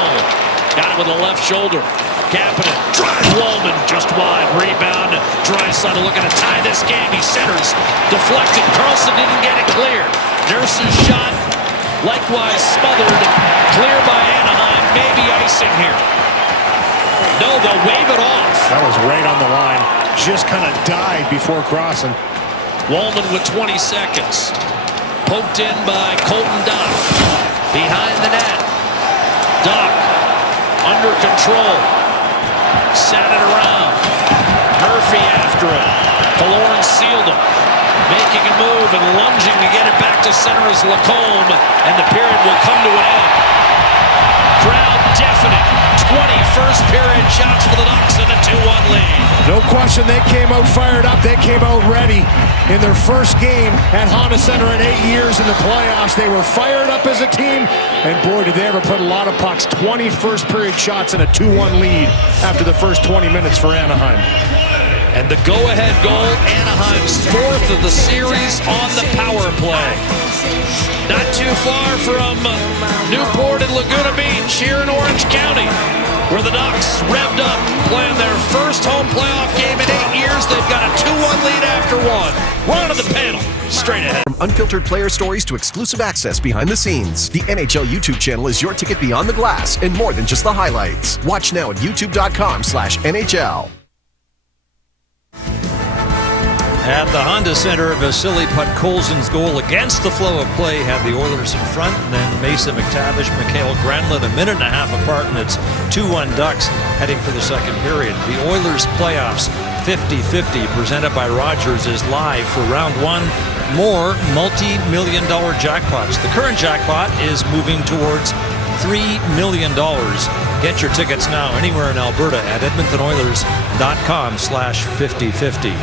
Got it with the left shoulder. Kapanen drives Wallman just wide. Rebound. Draisaitl looking to tie this game. He centers. Deflected. Carlson didn't get it clear. Nurse's shot likewise smothered. Clear by Anaheim. Maybe icing here. No, they'll wave it off. That was right on the line. Just kind of died before crossing. Wallman with 20 seconds. Poked in by Colton Dock. Behind the net. Dock under control. sent it around. Murphy after it. Killorn sealed him. Making a move and lunging to get it back to center is Lacombe, and the period will come to an end. Crowd deafening. 20 first-period shots for the Ducks in a 2-1 lead. No question, they came out fired up. They came out ready in their first game at Honda Center in 8 years in the playoffs. They were fired up as a team, and boy, did they ever put a lot of pucks. 20 first-period shots in a 2-1 lead after the first 20 minutes for Anaheim. And the go-ahead goal, Anaheim's fourth of the series on the power play. Not too far from Newport and Laguna Beach here in Orange County, where the Ducks revved up, playing their first home playoff game in 8 years. They've got a 2-1 lead after one. We're on to the panel, straight ahead. From unfiltered player stories to exclusive access behind the scenes, the NHL YouTube channel is your ticket beyond the glass and more than just the highlights. Watch now at youtube.com/NHL. At the Honda Center, Vasily Podkolzin's goal against the flow of play had the Oilers in front, and then Mason McTavish, Mikhail Granlund a minute and a half apart, and it's 2-1 Ducks heading for the second period. The Oilers playoffs 50-50 presented by Rogers is live for round one. More multi-million-dollar jackpots. The current jackpot is moving towards $3 million. Get your tickets now anywhere in Alberta at edmontonoilers.com/5050.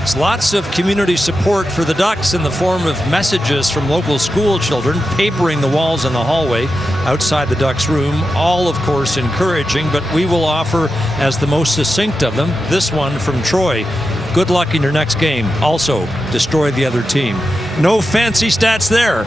It's lots of community support for the Ducks in the form of messages from local school children papering the walls in the hallway outside the Ducks room, all of course encouraging, but we will offer as the most succinct of them this one from Troy. Good luck in your next game. Also, destroy the other team. No fancy stats there.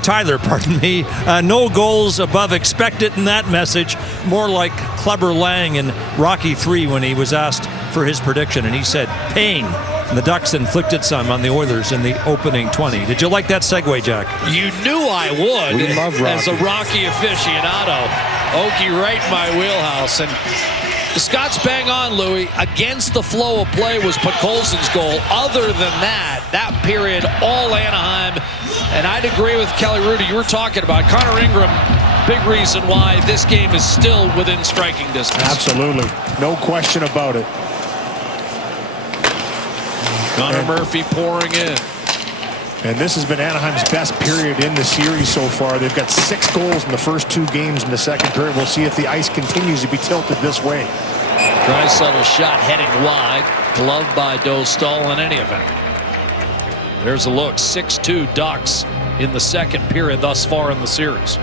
Tyler, pardon me, no goals above expected in that message. More like Clubber Lang in Rocky III when he was asked for his prediction, and he said pain. And the Ducks inflicted some on the Oilers in the opening 20. Did you like that segue, Jack? You knew I would. We love Rocky. As a Rocky aficionado. Okie right in my wheelhouse. And Scott's bang on, Louie. Against the flow of play was Podkolzin's goal. Other than that period, all Anaheim. And I'd agree with Kelly Rudy. You were talking about Connor Ingram. Big reason why this game is still within striking distance. Absolutely. No question about it. Connor Murphy pouring in. And this has been Anaheim's best period in the series so far. They've got 6 goals in the first 2 games in the second period. We'll see if the ice continues to be tilted this way. Draisaitl shot heading wide. Gloved by Dostal in any event. There's a look. 6-2 Ducks in the second period thus far in the series.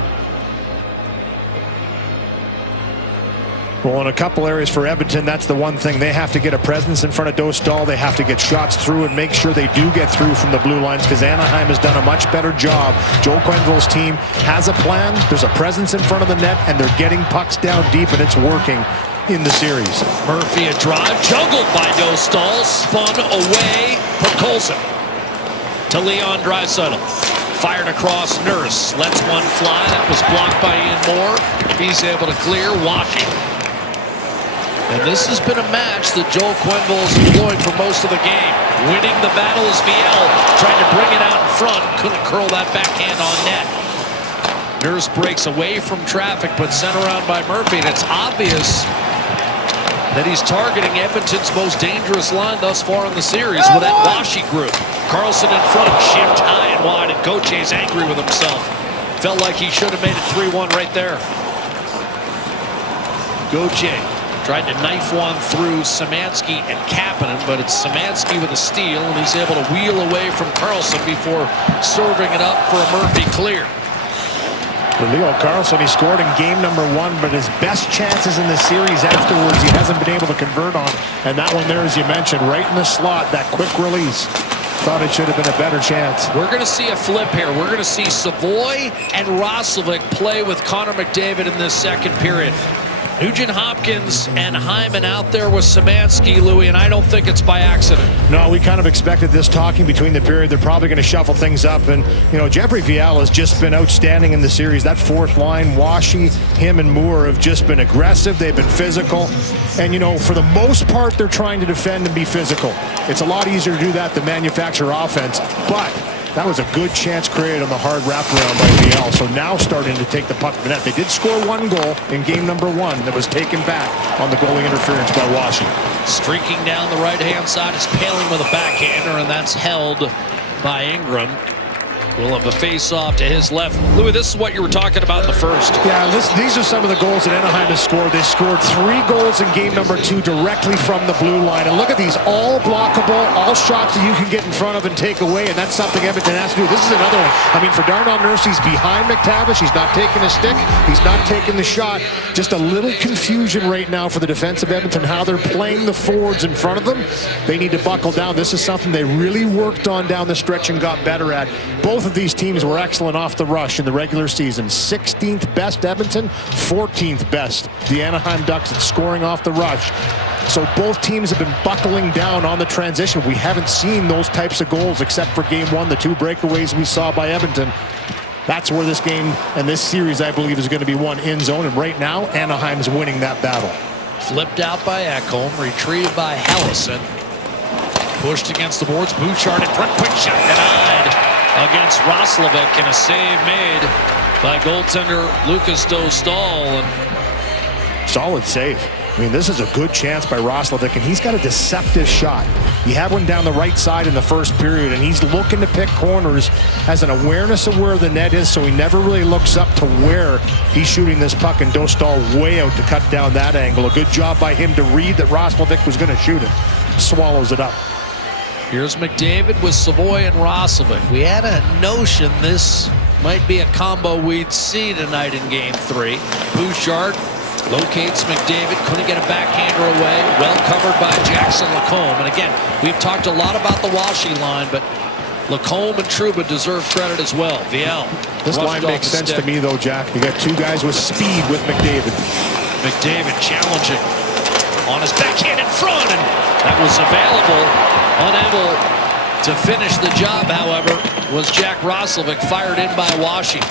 Well, in a couple areas for Edmonton, that's the one thing. They have to get a presence in front of Dostal. They have to get shots through and make sure they do get through from the blue lines, because Anaheim has done a much better job. Joel Quenneville's team has a plan. There's a presence in front of the net, and they're getting pucks down deep, and it's working in the series. Murphy a drive, juggled by Dostal, spun away. Podkolzin to Leon Draisaitl. Fired across Nurse, lets one fly. That was blocked by Ian Moore. He's able to clear. Washington. And this has been a match that Joel Quenneville has employed for most of the game. Winning the battle is Viel, trying to bring it out in front. Couldn't curl that backhand on net. Nurse breaks away from traffic, but sent around by Murphy. And it's obvious that he's targeting Edmonton's most dangerous line thus far in the series with that Washi group. Carlson in front, shipped high and wide, and Gauthier's angry with himself. Felt like he should have made it 3-1 right there. Gauthier tried to knife one through Szymanski and Kapanen, but it's Szymanski with a steal, and he's able to wheel away from Carlson before serving it up for a Murphy clear. For Leo Carlson, he scored in game number 1, but his best chances in the series afterwards he hasn't been able to convert on. And that one there, as you mentioned, right in the slot, that quick release. Thought it should have been a better chance. We're going to see a flip here. We're going to see Savoy and Roslovic play with Connor McDavid in this second period. Nugent Hopkins and Hyman out there with Szymanski, Louie, and I don't think it's by accident. No, we kind of expected this talking between the period. They're probably going to shuffle things up. And, you know, Jeffrey Viel has just been outstanding in the series. That fourth line, Washi, him and Moore have just been aggressive. They've been physical. And, you know, for the most part, they're trying to defend and be physical. It's a lot easier to do that than manufacture offense. But That was a good chance created on the hard wraparound by VL. So now starting to take the puck to the net. They did score 1 goal in game number 1 that was taken back on the goalie interference by Washington. Streaking down the right-hand side is Paling with a backhander, and that's held by Ingram. We'll have a face-off to his left. Louis, this is what you were talking about in the first. Yeah, these are some of the goals that Anaheim has scored. They scored 3 goals in game number 2 directly from the blue line. And look at these, all blockable, all shots that you can get in front of and take away. And that's something Edmonton has to do. This is another one. I mean, for Darnell Nurse, he's behind McTavish. He's not taking a stick. He's not taking the shot. Just a little confusion right now for the defense of Edmonton, how they're playing the forwards in front of them. They need to buckle down. This is something they really worked on down the stretch and got better at. Both of these teams were excellent off the rush in the regular season. 16th best Edmonton, 14th best the Anaheim Ducks at scoring off the rush. So both teams have been buckling down on the transition. We haven't seen those types of goals except for game 1, the 2 breakaways we saw by Edmonton. That's where this game and this series, I believe, is going to be won in zone. And right now, Anaheim's winning that battle. Flipped out by Ekholm, retrieved by Hellison. Pushed against the boards. Bouchard in front, quick shot denied against Roslovic, and a save made by goaltender Lucas Dostal. And solid save. I mean, this is a good chance by Roslovic, and he's got a deceptive shot. He had one down the right side in the first period, and he's looking to pick corners, has an awareness of where the net is, so he never really looks up to where he's shooting this puck, and Dostal way out to cut down that angle. A good job by him to read that Roslovic was going to shoot it. Swallows it up. Here's McDavid with Savoy and Roslovic. We had a notion this might be a combo we'd see tonight in game 3. Bouchard locates McDavid, couldn't get a backhander away. Well covered by Jackson Lacombe. And again, we've talked a lot about the Washington line, but Lacombe and Trouba deserve credit as well. VL. This line makes sense to me, though, Jack. You got 2 guys with speed with McDavid. McDavid challenging on his backhand in front, and that was available. Unable to finish the job, however, was Jack Roslovic, fired in by Washington.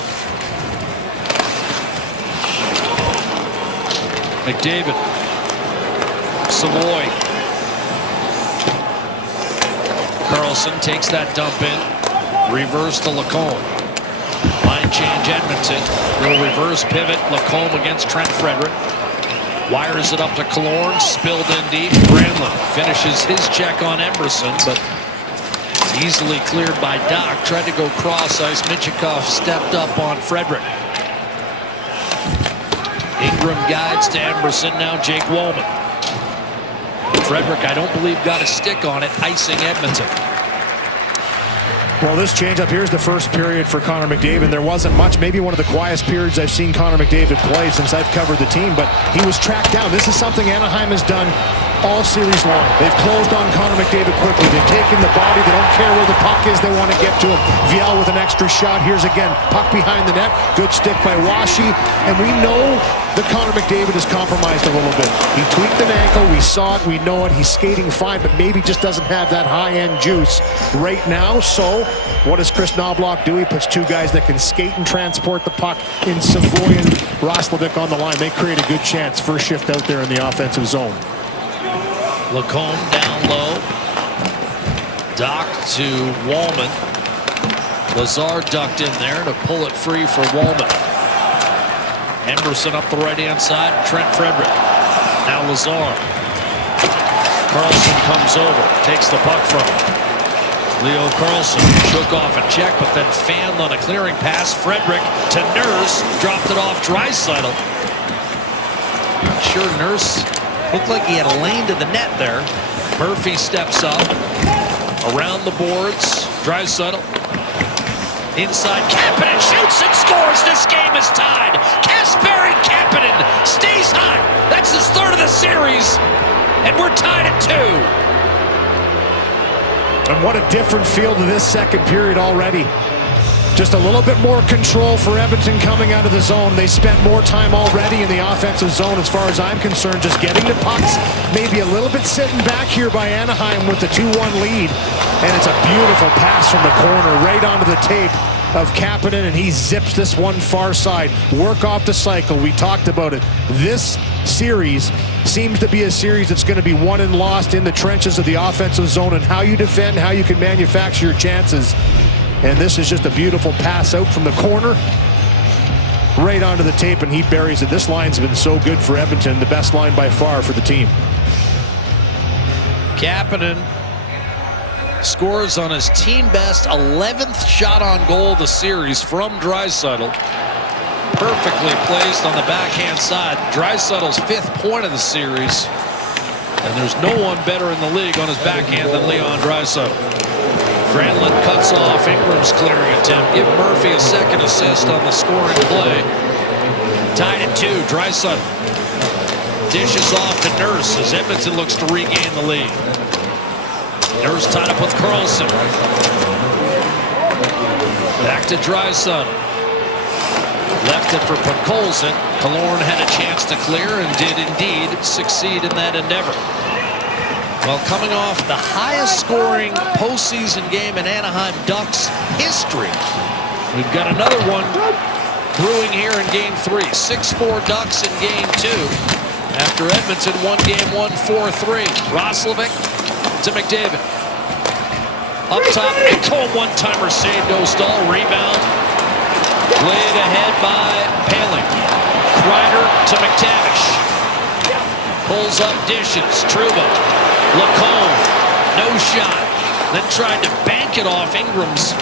McDavid. Savoy. Carlson takes that dump in. Reverse to Lacombe. Line change Edmonton. Little reverse pivot. Lacombe against Trent Frederick. Wires it up to Killorn, spilled in deep. Granlund finishes his check on Emerson, but it's easily cleared by Doc. Tried to go cross ice. Michikov stepped up on Frederick. Ingram guides to Emerson. Now Jake Wollman. Frederick, I don't believe, got a stick on it, icing Edmonton. Well, this change up here's the first period for Connor McDavid. There wasn't much, maybe one of the quietest periods I've seen Connor McDavid play since I've covered the team, but he was tracked down. This is something Anaheim has done all series long. They've closed on Connor McDavid quickly. They've taken the body. They don't care where the puck is. They want to get to him. VL with an extra shot. Here's again, puck behind the net. Good stick by Washi. And we know that Connor McDavid is compromised a little bit. He tweaked an ankle. We saw it. We know it. He's skating fine, but maybe just doesn't have that high-end juice right now. So what does Chris Knobloch do? He puts 2 guys that can skate and transport the puck in Savoy and Roslovic on the line. They create a good chance. First shift out there in the offensive zone. Lacombe down low. Doc to Wollman. Lazar ducked in there to pull it free for Wollman. Emerson up the right-hand side. Trent Frederick. Now Lazar. Carlson comes over. Takes the puck from him. Leo Carlson shook off a check, but then fanned on a clearing pass. Frederick to Nurse. Dropped it off Draisaitl. Not sure Nurse looked like he had a lane to the net there. Murphy steps up. Around the boards. Draisaitl. Inside. Kapanen shoots and scores. This game is tied. Kasperi Kapanen stays hot. That's his 3rd of the series. And we're tied at 2. And what a different feel to this second period already. Just a little bit more control for Edmonton coming out of the zone. They spent more time already in the offensive zone as far as I'm concerned, just getting the pucks. Maybe a little bit sitting back here by Anaheim with the 2-1 lead. And it's a beautiful pass from the corner right onto the tape of Kapanen, and he zips this one far side. Work off the cycle. We talked about it. This series seems to be a series that's going to be won and lost in the trenches of the offensive zone, and how you defend, how you can manufacture your chances. And this is just a beautiful pass out from the corner. Right onto the tape, and he buries it. This line's been so good for Edmonton. The best line by far for the team. Kapanen scores on his team best 11th shot on goal of the series from Draisaitl. Perfectly placed on the backhand side. Draisaitl's 5th point of the series. And there's no one better in the league on his backhand than Leon Draisaitl. Granlund cuts off Ingram's clearing attempt. Give Murphy a second assist on the scoring play. Tied at 2. Draisaitl dishes off to Nurse as Edmonton looks to regain the lead. Nurse tied up with Karlsson. Back to Draisaitl. Left it for Podkolzin. Killorn had a chance to clear and did indeed succeed in that endeavor. Well, coming off the highest scoring postseason game in Anaheim Ducks history, we've got another one brewing here in Game 3. 6-4 Ducks in Game 2 after Edmonton won Game 1 4-3. Roslovic to McDavid. Up top, Nicole one-timer saved Dostal. Rebound. Laid ahead by Paling. Kreider to McTavish. Pulls up dishes. Trouba. Lacombe, no shot. Then tried to bank it off Ingram's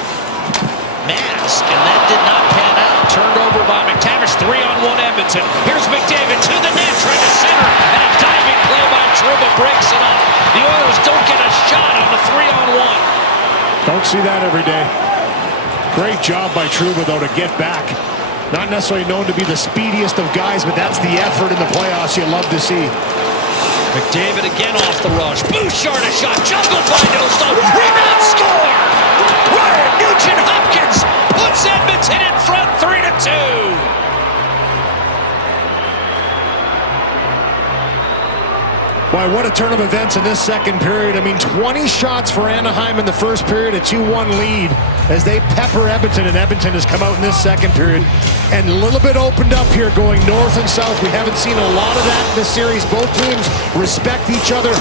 mask, and that did not pan out. Turned over by McTavish. 3-on-1 Edmonton. Here's McDavid to the net, trying to center, and a diving play by Trouba breaks it up. The Oilers don't get a shot on the 3-on-1. Don't see that every day. Great job by Trouba, though, to get back. Not necessarily known to be the speediest of guys, but that's the effort in the playoffs you love to see. McDavid again off the rush. Bouchard a shot. Juggled by Dostal. Rebound score! Ryan Nugent-Hopkins puts Edmonton in front 3-2. Boy, what a turn of events in this second period. I mean, 20 shots for Anaheim in the first period, a 2-1 lead as they pepper Edmonton, and Edmonton has come out in this second period and a little bit opened up here going north and south. We haven't seen a lot of that in this series. Both teams respect each other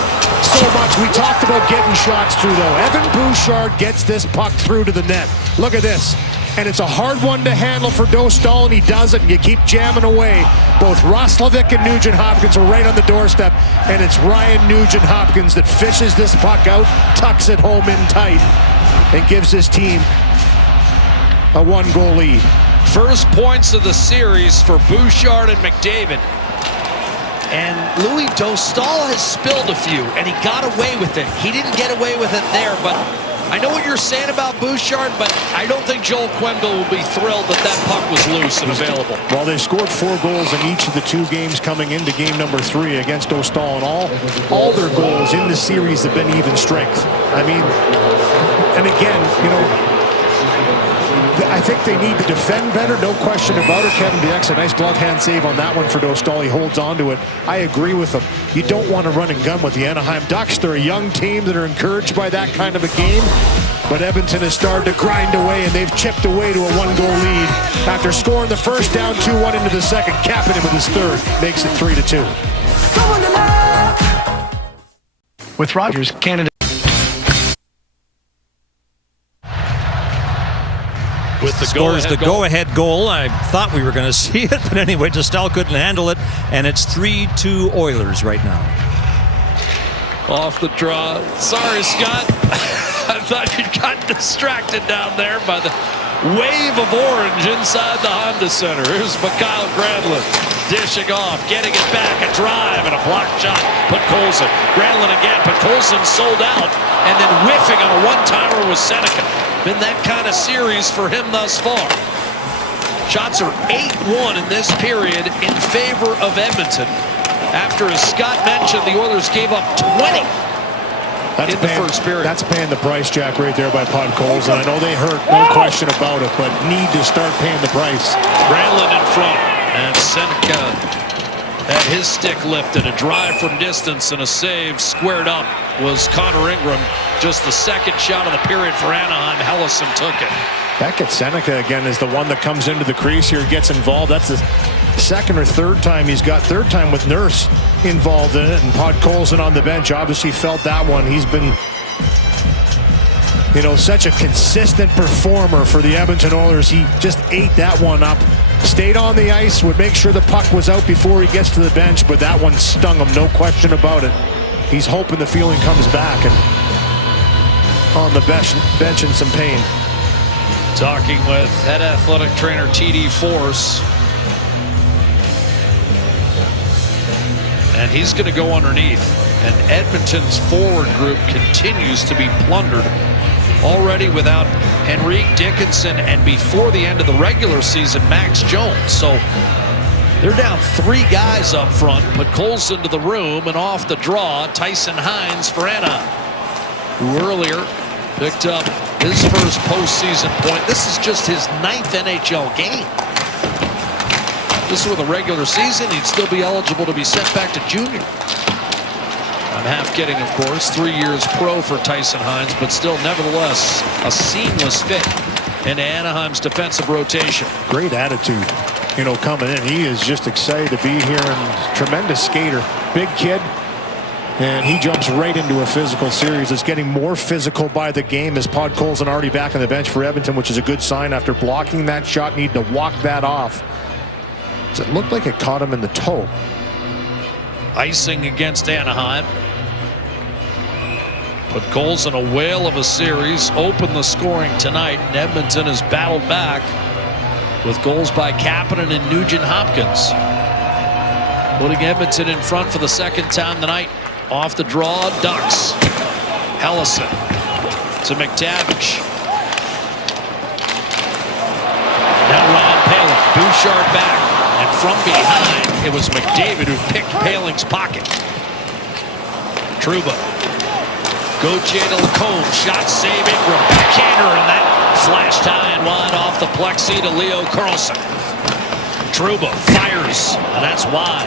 so much. We talked about getting shots through, though. Evan Bouchard gets this puck through to the net. Look at this. And it's a hard one to handle for Dostal, and he does it, and you keep jamming away. Both Roslovic and Nugent-Hopkins are right on the doorstep, and it's Ryan Nugent-Hopkins that fishes this puck out, tucks it home in tight, and gives his team a 1-goal lead. First points of the series for Bouchard and McDavid. And Louis Dostal has spilled a few, and he got away with it. He didn't get away with it there, but I know what you're saying about Bouchard, but I don't think Joel Quenneville will be thrilled that that puck was loose and available. Well, they scored 4 goals in each of the 2 games coming into game number 3 against Dostal, and all their goals in the series have been even strength. I mean, and again, you know, I think they need to defend better, no question about it. Kevin Bieksa, a nice glove hand save on that one for Dostal. He holds on to it. I agree with him. You don't want to run and gun with the Anaheim Ducks. They're a young team that are encouraged by that kind of a game. But Edmonton has started to grind away, and they've chipped away to a 1-goal lead. After scoring the first, down 2-1 into the second, Kapanen with his third makes it 3-2. With Rogers, Canada. With the Scores the go-ahead goal. I thought we were going to see it, but anyway, Dostal couldn't handle it, and it's 3-2 Oilers right now. Off the draw. Sorry, Scott. I thought you got distracted down there by the wave of orange inside the Honda Center. Here's Mikael Granlund dishing off, getting it back, a drive, and a blocked shot. Podkolzin. Granlund again. Podkolzin sold out, and then whiffing on a one-timer with Seneca. Been that kind of series for him thus far. Shots are 8-1 in this period in favor of Edmonton. After, as Scott mentioned, the Oilers gave up 20 in the first period. That's paying the price, Jack, right there by Podkolzin. I know they hurt, no question about it, but need to start paying the price. Granlund in front, and Seneca had his stick lifted. A drive from distance and a save squared up was Connor Ingram. Just the second shot of the period for Anaheim. Hellison took it. Beckett Seneca again is the one that comes into the crease here, gets involved. That's the second or third time he's got, third time with Nurse involved in it, and Podkolzin on the bench obviously felt that one. He's been You know, such a consistent performer for the Edmonton Oilers. He just ate that one up. Stayed on the ice, would make sure the puck was out before he gets to the bench, but that one stung him, no question about it. He's hoping the feeling comes back, and on the bench in some pain. Talking with head athletic trainer TD Force. And he's going to go underneath. And Edmonton's forward group continues to be plundered. Already without Henrique Dickinson, and before the end of the regular season, Max Jones. So they're down 3 guys up front. Put Coles into the room, and off the draw, Tyson Hines for Anaheim, who earlier picked up his first postseason point. This is just his 9th NHL game. This is with a regular season, he'd still be eligible to be sent back to junior. I'm half kidding, of course. 3 years pro for Tyson Hines, but still, nevertheless, a seamless fit into Anaheim's defensive rotation. Great attitude, you know, coming in. He is just excited to be here, and tremendous skater. Big kid, and he jumps right into a physical series. It's getting more physical by the game as Podkolzin already back on the bench for Edmonton, which is a good sign after blocking that shot, need to walk that off. It looked like it caught him in the toe. Icing against Anaheim. Put goals in a whale of a series. Opened the scoring tonight, and Edmonton has battled back with goals by Kapanen and Nugent Hopkins, putting Edmonton in front for the second time tonight. Off the draw, Ducks. Ellison to McTavish. Now Ryan Poehling. Bouchard back. And from behind, it was McDavid who picked Poehling's pocket. Trouba. Gauthier to Lacombe. Shot save Ingram. Backhander, and that flashed high and wide off the plexi to Leo Carlson. Trouba fires, and that's wide.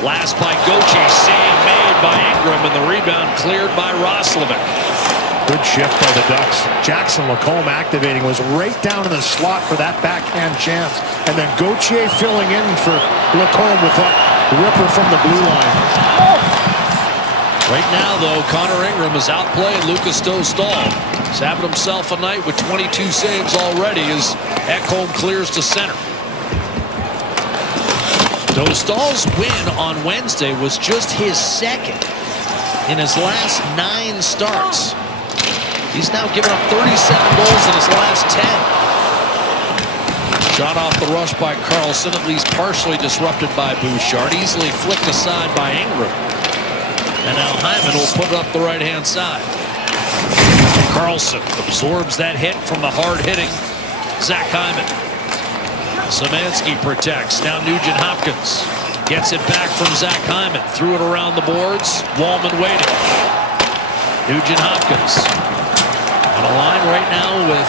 Last by Gauthier. Save made by Ingram, and the rebound cleared by Roslovic. Good shift by the Ducks. Jackson Lacombe activating, was right down in the slot for that backhand chance. And then Gauthier filling in for Lacombe with that ripper from the blue line. Right now, though, Connor Ingram has outplayed Lucas Dostal. He's having himself a night with 22 saves already as Ekholm clears to center. Dostal's win on Wednesday was just his second in his last 9 starts. He's now given up 37 goals in his last 10. Shot off the rush by Carlson, at least partially disrupted by Bouchard. Easily flicked aside by Ingram. And now Hyman will put it up the right-hand side. Carlson absorbs that hit from the hard-hitting Zach Hyman. Szymanski protects. Now Nugent Hopkins gets it back from Zach Hyman. Threw it around the boards. Wallman waiting. Nugent Hopkins on a line right now with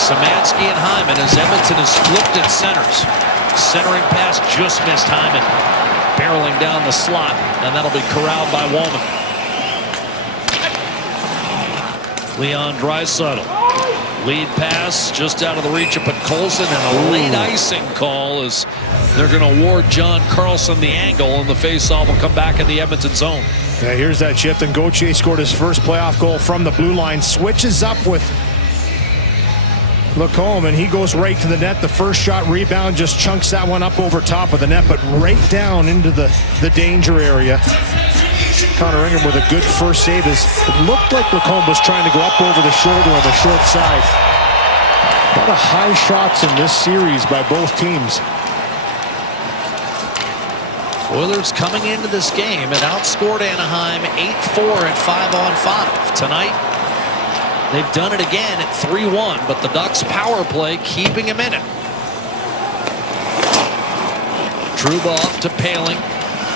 Szymanski and Hyman as Edmonton is flipped at centers. Centering pass just missed Hyman. Barreling down the slot, and that'll be corralled by Wallman. Leon Draisaitl. Lead pass just out of the reach of Podkolzin, and a late icing call as they're going to award John Carlson the angle, and the faceoff will come back in the Edmonton zone. Yeah, here's that shift, and Gauthier scored his first playoff goal from the blue line. Switches up with Lacombe, and he goes right to the net. The first shot rebound just chunks that one up over top of the net, but right down into the danger area. Connor Ingram with a good first save. It looked like Lacombe was trying to go up over the shoulder on the short side. A lot of high shots in this series by both teams. Oilers coming into this game and outscored Anaheim 8-4 at 5-on-5. Tonight, they've done it again at 3-1, but the Ducks power play keeping him in it. Trouba up to Poehling.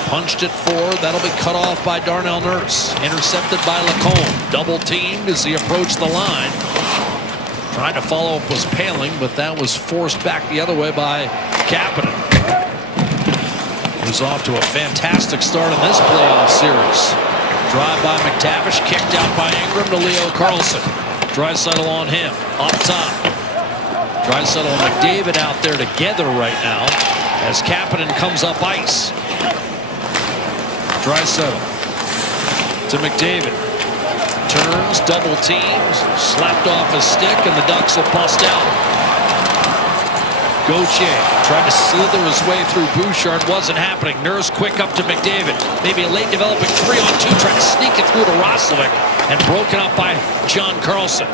Punched it forward. That'll be cut off by Darnell Nurse. Intercepted by Lacombe. Double teamed as he approached the line. Trying to follow up was Poehling, but that was forced back the other way by Kapanen. Who's off to a fantastic start in this playoff series. Drive by McTavish, kicked out by Ingram to Leo Carlson. Draisaitl on him, up top. Draisaitl and McDavid out there together right now as Kapanen comes up ice. Draisaitl to McDavid. To Turns, double teams, slapped off his stick, and the Ducks will bust out. Gauthier tried to slither his way through Bouchard. Wasn't happening. Nurse quick up to McDavid. Maybe a late developing 3-on-2. Trying to sneak it through to Roslovic and broken up by John Carlson.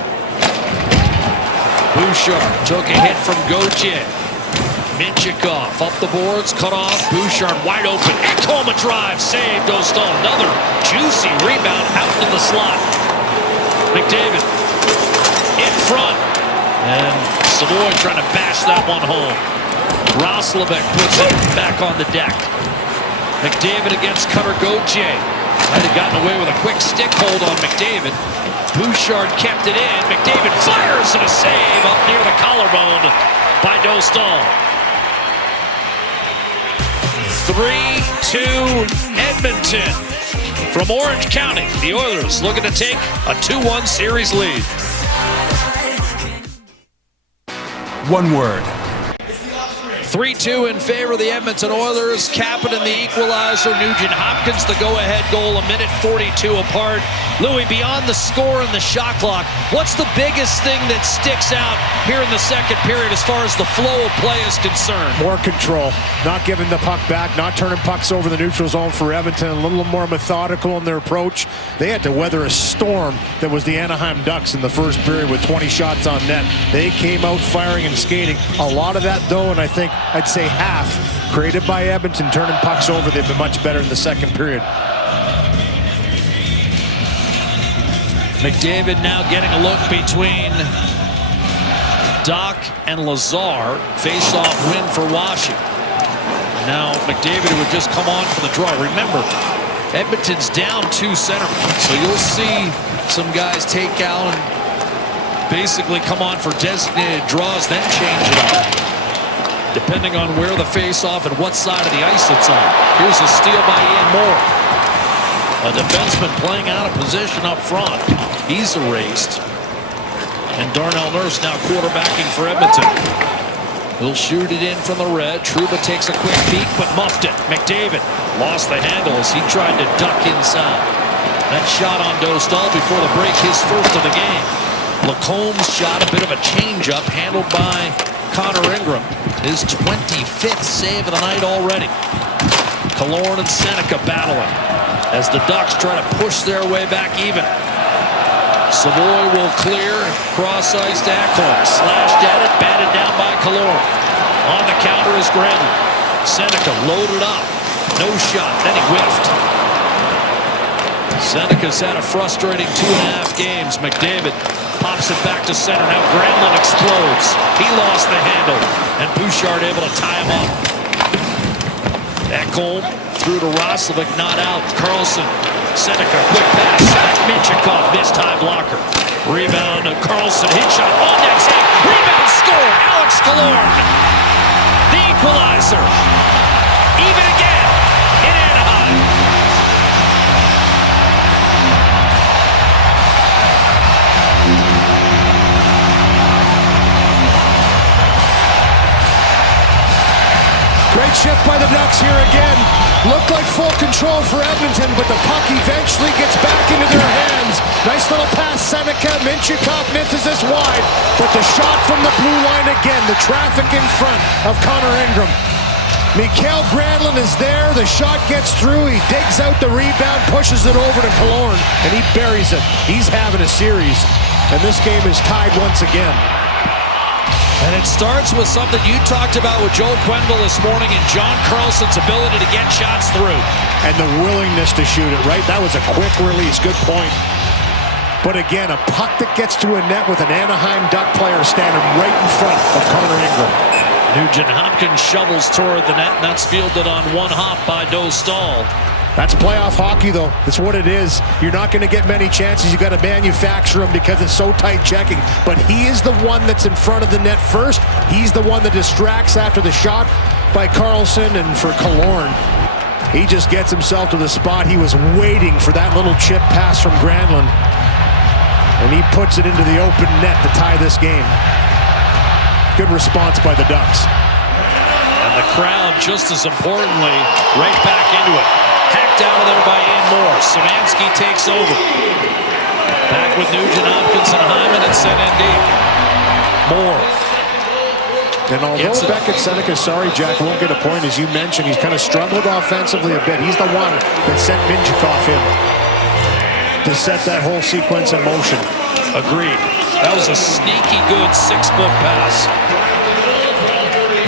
Bouchard took a hit from Gauthier. Minchikov up the boards, cut off. Bouchard wide open. Ekholm a drive, saved Dostal. Another juicy rebound out into the slot. McDavid in front. And Savoy trying to bash that one home. Roslovic puts it back on the deck. McDavid against Cutter Gauthier. Might have gotten away with a quick stick hold on McDavid. Bouchard kept it in. McDavid fires and a save up near the collarbone by Dostal. 3-2 Edmonton. From Orange County, the Oilers looking to take a 2-1 series lead. One word. 3-2 in favor of the Edmonton Oilers. Kapanen the equalizer. Nugent Hopkins the go-ahead goal. 1:42 apart. Louis, beyond the score and the shot clock, what's the biggest thing that sticks out here in the second period as far as the flow of play is concerned? More control, not giving the puck back, not turning pucks over the neutral zone for Edmonton. A little more methodical in their approach. They had to weather a storm that was the Anaheim Ducks in the first period with 20 shots on net. They came out firing and skating. A lot of that, though, and I think I'd say half, created by Edmonton, turning pucks over. They've been much better in the second period. McDavid now getting a look between Doc and Lazar. Face-off win for Washington. Now McDavid, who would just come on for the draw. Remember, Edmonton's down 2 centermen, so you'll see some guys take out and basically come on for designated draws, then change it up, depending on where the face-off and what side of the ice it's on. Here's a steal by Ian Moore. A defenseman playing out of position up front. He's erased. And Darnell Nurse now quarterbacking for Edmonton. He'll shoot it in from the red. Trouba takes a quick peek, but muffed it. McDavid lost the handle as he tried to duck inside. That shot on Dostal before the break, his first of the game. Lacombe's shot, a bit of a changeup, handled by Connor Ingram. His 25th save of the night already. Killorn and Seneca battling as the Ducks try to push their way back even. Savoy will clear, cross ice to Ekholm. Slashed at it, batted down by Killorn. On the counter is Granlund. Seneca loaded up. No shot, then he whiffed. Seneca's had a frustrating 2.5 games. McDavid pops it back to center. Now Granlund explodes. He lost the handle, and Bouchard able to tie him up. Ekholm through to Roslovic, not out. Carlson, Seneca, quick pass. Minchikov, missed high blocker. Rebound, Carlson, hit shot, on net save. Rebound, score, Alex Killorn. The equalizer. Even again in Anaheim. Great shift by the Ducks here again. Looked like full control for Edmonton, but the puck eventually gets back into their hands. Nice little pass, Seneca. Minchikov misses this wide, but the shot from the blue line again. The traffic in front of Connor Ingram. Mikael Granlund is there. The shot gets through. He digs out the rebound, pushes it over to Killorn, and he buries it. He's having a series, and this game is tied once again. And it starts with something you talked about with Joel Quenneville this morning and John Carlson's ability to get shots through. And the willingness to shoot it, right? That was a quick release. Good point. But again, a puck that gets to a net with an Anaheim Duck player standing right in front of Connor Ingram. Nugent Hopkins shovels toward the net, and that's fielded on one hop by Dostal. That's playoff hockey, though. That's what it is. You're not going to get many chances. You got to manufacture them because it's so tight checking. But he is the one that's in front of the net first. He's the one that distracts after the shot by Carlson. And for Killorn, he just gets himself to the spot. He was waiting for that little chip pass from Granlund. And he puts it into the open net to tie this game. Good response by the Ducks. And the crowd, just as importantly, right back into it. Hacked out of there by Ian Moore. Szymanski takes over. with Nugent Hopkins and Hyman and sent in deep. Moore. And although Beckett Seneca, sorry, Jack, won't get a point, as you mentioned, he's kind of struggled offensively a bit. He's the one that sent Minchikov in to set that whole sequence in motion. Agreed. That was a sneaky good 6-foot pass.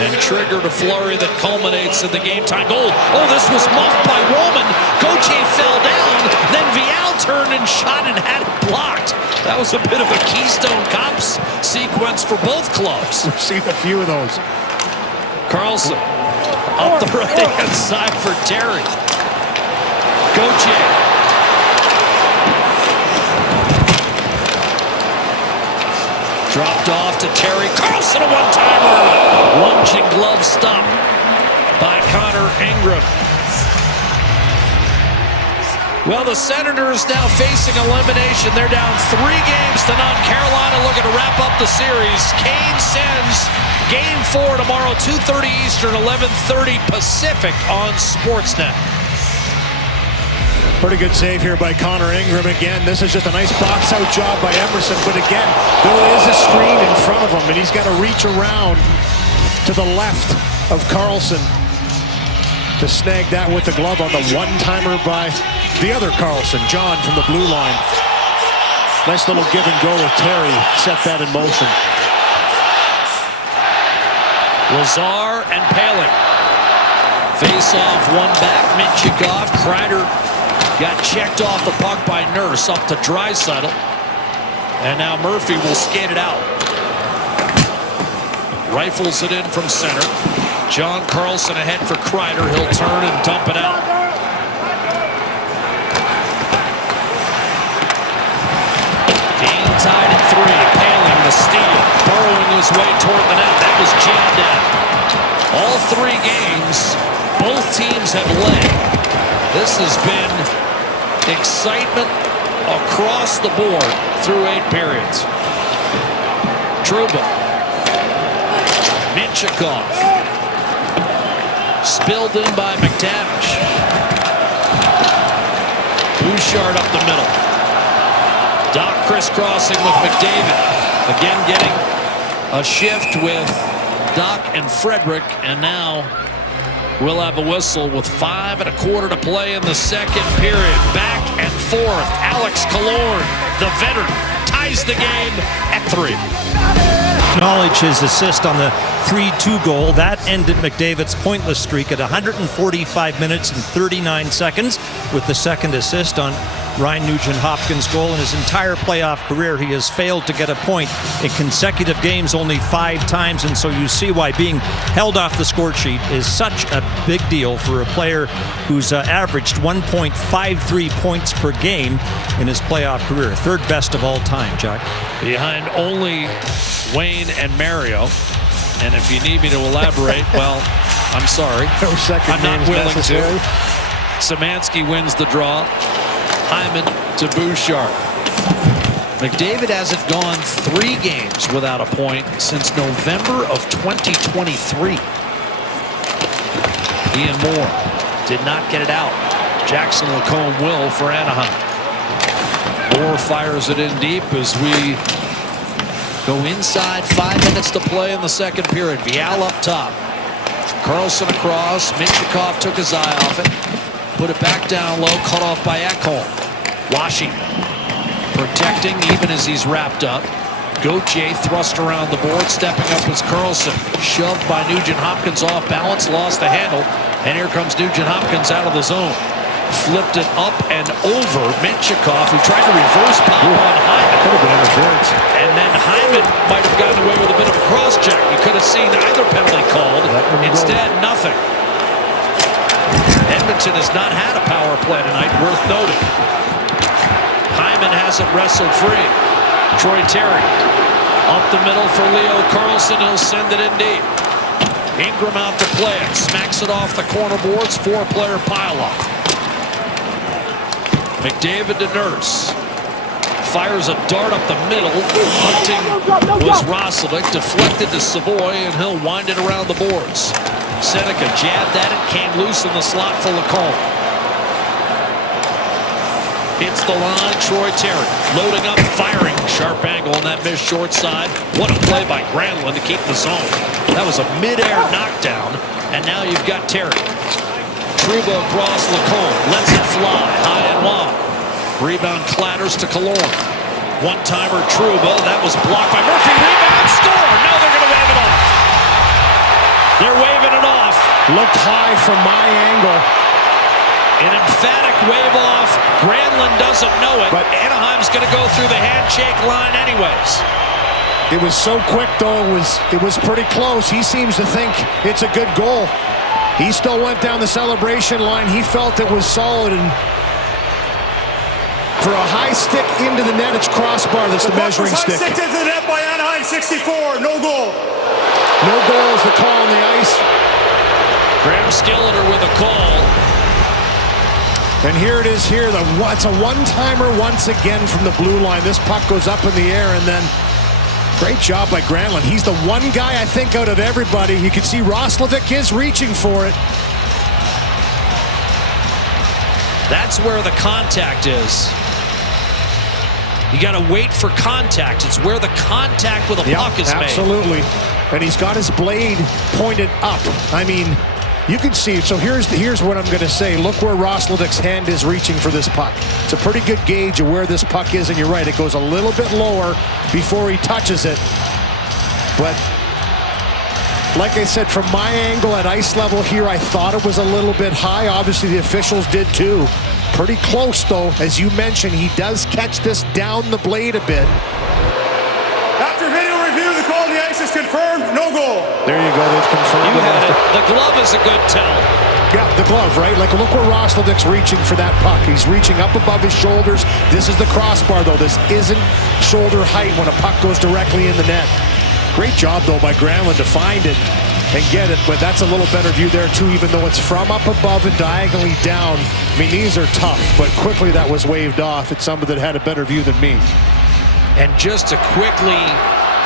And triggered a flurry that culminates in the game-time goal. Oh, this was muffed by Woman. Gauthier fell down. Then Vial turned and shot and had it blocked. That was a bit of a Keystone Cops sequence for both clubs. We've seen a few of those. Carlson up the right-hand side for Terry. Gauthier. Dropped off to Terry. Carlson, a one-timer. Lunging glove stop by Connor Ingram. Well, the Senators now facing elimination. They're down 3 games to none. Carolina looking to wrap up the series. Kane sends Game 4 tomorrow, 2:30 Eastern, 11:30 Pacific on Sportsnet. Pretty good save here by Connor Ingram. Again, this is just a nice box-out job by Emerson. But again, there is a screen in front of him, and he's got to reach around to the left of Carlson to snag that with the glove on the one-timer by the other Carlson, John from the blue line. Nice little give and go with Terry. Set that in motion. Lazar and Paling. Face off, one back. Minchikov. Kreider got checked off the puck by Nurse up to Draisaitl. And now Murphy will skate it out. Rifles it in from center. John Carlson ahead for Kreider. He'll turn and dump it out. Game tied at 3. Paling the steal. Burrowing his way toward the net. That was jammed in. All 3 games, both teams have led. This has been excitement across the board through 8 periods. Trouba. Minchikov. Spilled in by McTavish. Bouchard up the middle. Doc crisscrossing with McDavid. Again getting a shift with Doc and Frederick. And now we'll have a whistle with 5 1/4 to play in the second period. Back and forth. Alex Killorn, the veteran, ties the game at 3. Acknowledge his assist on the 3-2 goal. That ended McDavid's pointless streak at 145 minutes and 39 seconds with the second assist on Ryan Nugent-Hopkins' goal. In his entire playoff career, he has failed to get a point in consecutive games only 5 times, and so you see why being held off the score sheet is such a big deal for a player who's averaged 1.53 points per game in his playoff career. 3rd best of all time, Jack. Behind only Wayne and Mario. And if you need me to elaborate, well, I'm sorry. I'm not willing to. Szymanski wins the draw. Hyman to Bouchard. McDavid hasn't gone 3 games without a point since November of 2023. Ian Moore did not get it out. Jackson Lacombe will for Anaheim. Moore fires it in deep as we go inside 5 minutes to play in the second period. Vial up top. Carlson across. Minchikov took his eye off it. Put it back down low. Cut off by Ekholm. Washington protecting even as he's wrapped up. Gauthier thrust around the board. Stepping up was Carlson. Shoved by Nugent-Hopkins off balance. Lost the handle. And here comes Nugent-Hopkins out of the zone. Flipped it up and over Minchikov, who tried to reverse pop on Hyman. Could have been interference. And then Hyman might have gotten away with a bit of a cross-check. You could have seen either penalty called. Instead, nothing. Edmonton has not had a power play tonight, worth noting. Hyman hasn't wrestled free. Troy Terry up the middle for Leo Carlson. He'll send it in deep. Ingram out to play it. Smacks it off the corner boards. 4-player pile-up. McDavid to Nurse. Fires a dart up the middle. Hunting was Roslovic. Deflected to Savoy, and he'll wind it around the boards. Seneca jabbed at it. Came loose in the slot for Lacombe. Hits the line, Troy Terry loading up, firing, sharp angle on that missed short side. What a play by Granlund to keep the zone. That was a mid-air knockdown, and now you've got Terry. Trouba across Lacombe, lets it fly, high and wide. Rebound clatters to Killorn. One-timer Trouba, that was blocked by Murphy. Rebound, score! No, they're going to wave it off. They're waving it off. Looked high from my angle. An emphatic wave off. Granlund doesn't know it, but Anaheim's going to go through the handshake line anyways. It was so quick, though. It was pretty close. He seems to think it's a good goal. He still went down the celebration line. He felt it was solid, and for a high stick into the net, it's crossbar that's the measuring stick. High stick into the net by Anaheim, 64. No goal. No goal is the call on the ice. Graham Skilleter with a call. And here it is here. It's a one-timer once again from the blue line. This puck goes up in the air, and then great job by Granlund. He's the one guy, I think, out of everybody. You can see Roslovic is reaching for it. That's where the contact is. You got to wait for contact. It's where the contact with a puck is made. Absolutely. And he's got his blade pointed up. I mean, you can see. So here's what I'm going to say. Look where Roslovic's hand is reaching for this puck. It's a pretty good gauge of where this puck is, and you're right. It goes a little bit lower before he touches it. But like I said, from my angle at ice level here, I thought it was a little bit high. Obviously, the officials did too. Pretty close, though. As you mentioned, he does catch this down the blade a bit. After video review, the call on the ice is confirmed. No goal. There you go. They've confirmed You it. had it. The glove is a good tell. Yeah, the glove, right? Like, look where Roslovic's reaching for that puck. He's reaching up above his shoulders. This is the crossbar, though. This isn't shoulder height when a puck goes directly in the net. Great job, though, by Granlund to find it and get it, but that's a little better view there, too, even though it's from up above and diagonally down. I mean, these are tough, but quickly that was waved off. It's somebody that had a better view than me. And just to quickly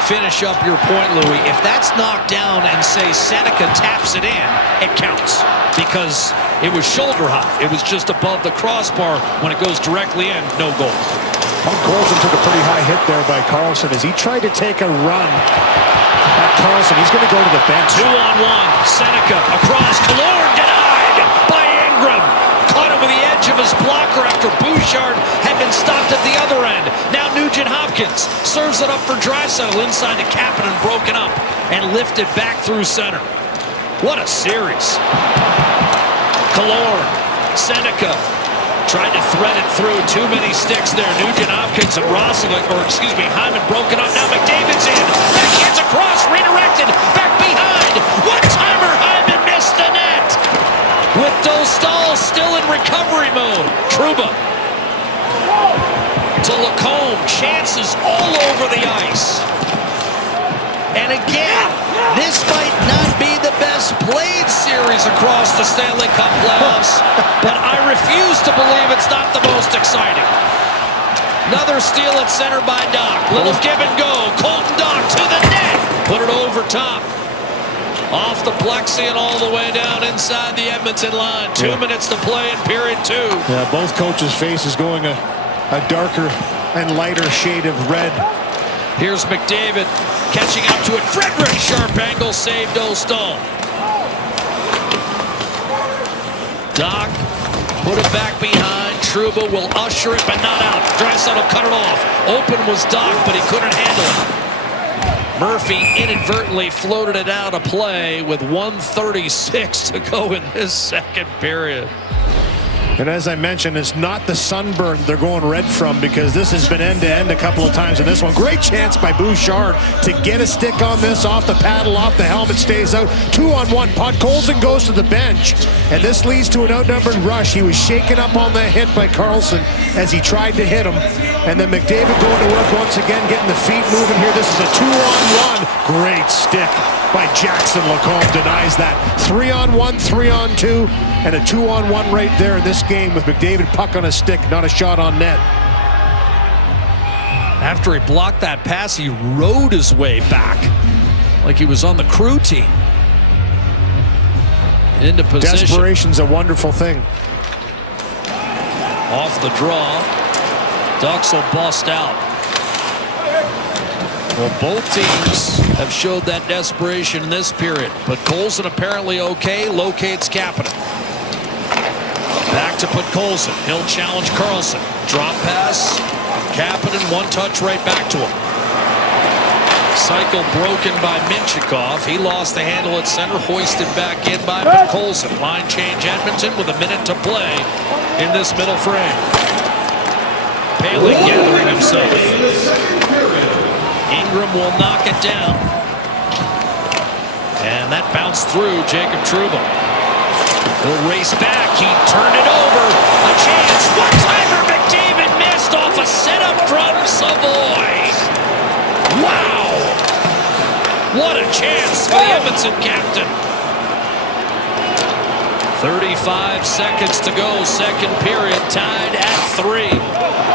finish up your point, Louis, if that's knocked down and, say, Seneca taps it in, it counts because it was shoulder high. It was just above the crossbar. When it goes directly in, no goal. Colson took a pretty high hit there by Carlson as he tried to take a run at Carlson. He's going to go to the bench. 2-on-1. Seneca across. Killorn denied by Ingram. Caught him with the edge of his blocker after Bouchard had been stopped at the other end. Now Nugent Hopkins serves it up for Draisaitl inside the Kapanen and broken up and lifted back through center. What a series. Killorn. Seneca. Tried to thread it through. Too many sticks there. Nugent Hopkins and Roslovic, or excuse me, Hyman broken up. Now McDavid's in. Backhands across, redirected. Back behind. One-timer. Hyman missed the net. With Dostal still in recovery mode. Trouba. To Lacombe. Chances all over the ice. And again, this might not be the best played series across the Stanley Cup playoffs, but I refuse to believe it's not the most exciting. Another steal at center by Doc. Little give and go. Colton Doc to the net. Put it over top. Off the plexi and all the way down inside the Edmonton line. 2 minutes to play in period 2. Yeah, both coaches' faces going a darker and lighter shade of red. Here's McDavid catching up to it. Frederick, sharp angle, saved Dostal. Doc put it back behind. Trouba will usher it, but not out. Draisaitl cut it off. Open was Doc, but he couldn't handle it. Murphy inadvertently floated it out of play with 1:36 to go in this second period. And as I mentioned, it's not the sunburn they're going red from, because this has been end-to-end a couple of times in this one. Great chance by Bouchard to get a stick on this, off the paddle, off the helmet, stays out. 2-on-1. Podkolzin goes to the bench, and this leads to an outnumbered rush. He was shaken up on the hit by Carlson as he tried to hit him. And then McDavid going to work once again, getting the feet moving here. This is a 2-on-1. Great stick by Jackson Lacombe, denies that. 3-on-1, 3-on-2, and a 2-on-1 right there in this game with McDavid puck on a stick, not a shot on net. After he blocked that pass, he rode his way back like he was on the crew team. Into position. Desperation's a wonderful thing. Off the draw. Ducks will bust out. Well, both teams have showed that desperation in this period, but Colson apparently okay, locates Kapanen. Back to Podkolzin. He'll challenge Carlson. Drop pass. Kapanen, one touch right back to him. Cycle broken by Minchikov. He lost the handle at center, hoisted back in by Podkolzin. Line change Edmonton with a minute to play in this middle frame. Paley gathering himself. Ingram will knock it down. And that bounced through Jacob Trouba. He'll race back. He turned it over. A chance. One-timer. McDavid missed off a setup from Savoy. Wow. What a chance for the Edmonton captain. 35 seconds to go. Second period. Tied at 3.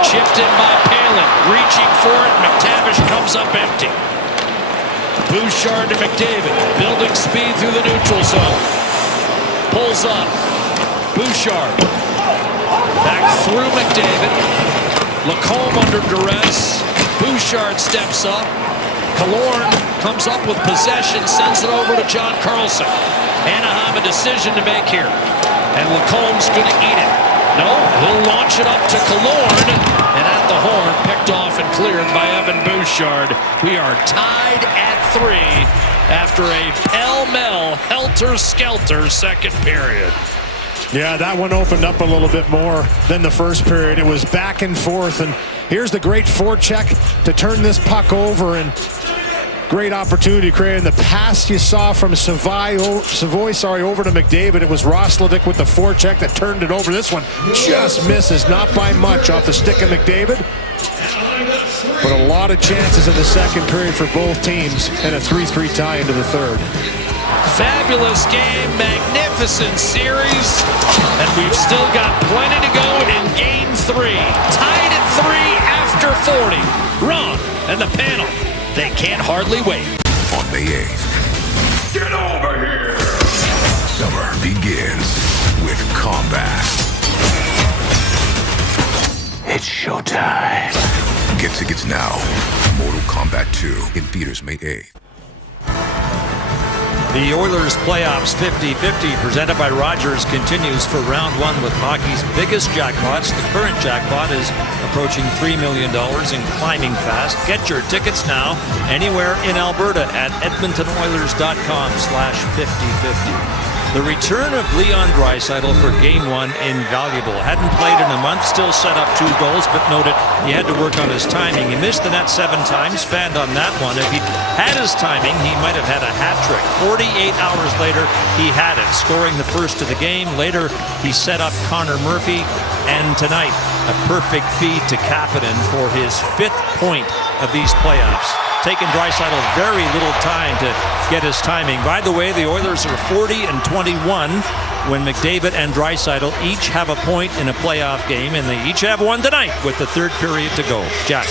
Chipped in by Palin. Reaching for it. McTavish comes up empty. Bouchard to McDavid. Building speed through the neutral zone. Pulls up. Bouchard. Back through McDavid. Lacombe under duress. Bouchard steps up. Killorn comes up with possession. Sends it over to John Carlson. Anaheim a decision to make here. And Lacombe's going to eat it. No, he'll launch it up to Killorn. And at the horn, picked off and cleared by Evan Bouchard. We are tied at 3 after a pell-mell, helter-skelter second period. Yeah, that one opened up a little bit more than the first period. It was back and forth, and here's the great forecheck to turn this puck over, and great opportunity created. The pass you saw from Savoy over to McDavid. It was Roslovic with the forecheck that turned it over. This one just misses, not by much, off the stick of McDavid. But a lot of chances in the second period for both teams, and a 3-3 tie into the third. Fabulous game, magnificent series, and we've still got plenty to go in Game 3. Tied at 3 after 40. Ron and the panel, they can't hardly wait. On May 8th, Get over here! summer begins with combat. It's showtime. Get tickets now. Mortal Kombat 2 in theaters May 8th. The Oilers playoffs 50-50 presented by Rogers continues for round 1 with hockey's biggest jackpots. The current jackpot is approaching $3 million and climbing fast. Get your tickets now anywhere in Alberta at edmontonoilers.com/5050. The return of Leon Draisaitl for Game 1 invaluable. Hadn't played in a month, still set up 2 goals, but noted he had to work on his timing. He missed the net 7 times, fanned on that one. If he'd had his timing, he might have had a hat trick. 48 hours later, he had it, scoring the first of the game. Later, he set up Connor Murphy, and tonight, a perfect feed to Kapanen for his 5th point of these playoffs. Taken Draisaitl very little time to get his timing. By the way, the Oilers are 40-21 when McDavid and Draisaitl each have a point in a playoff game, and they each have one tonight with the third period to go. Jack.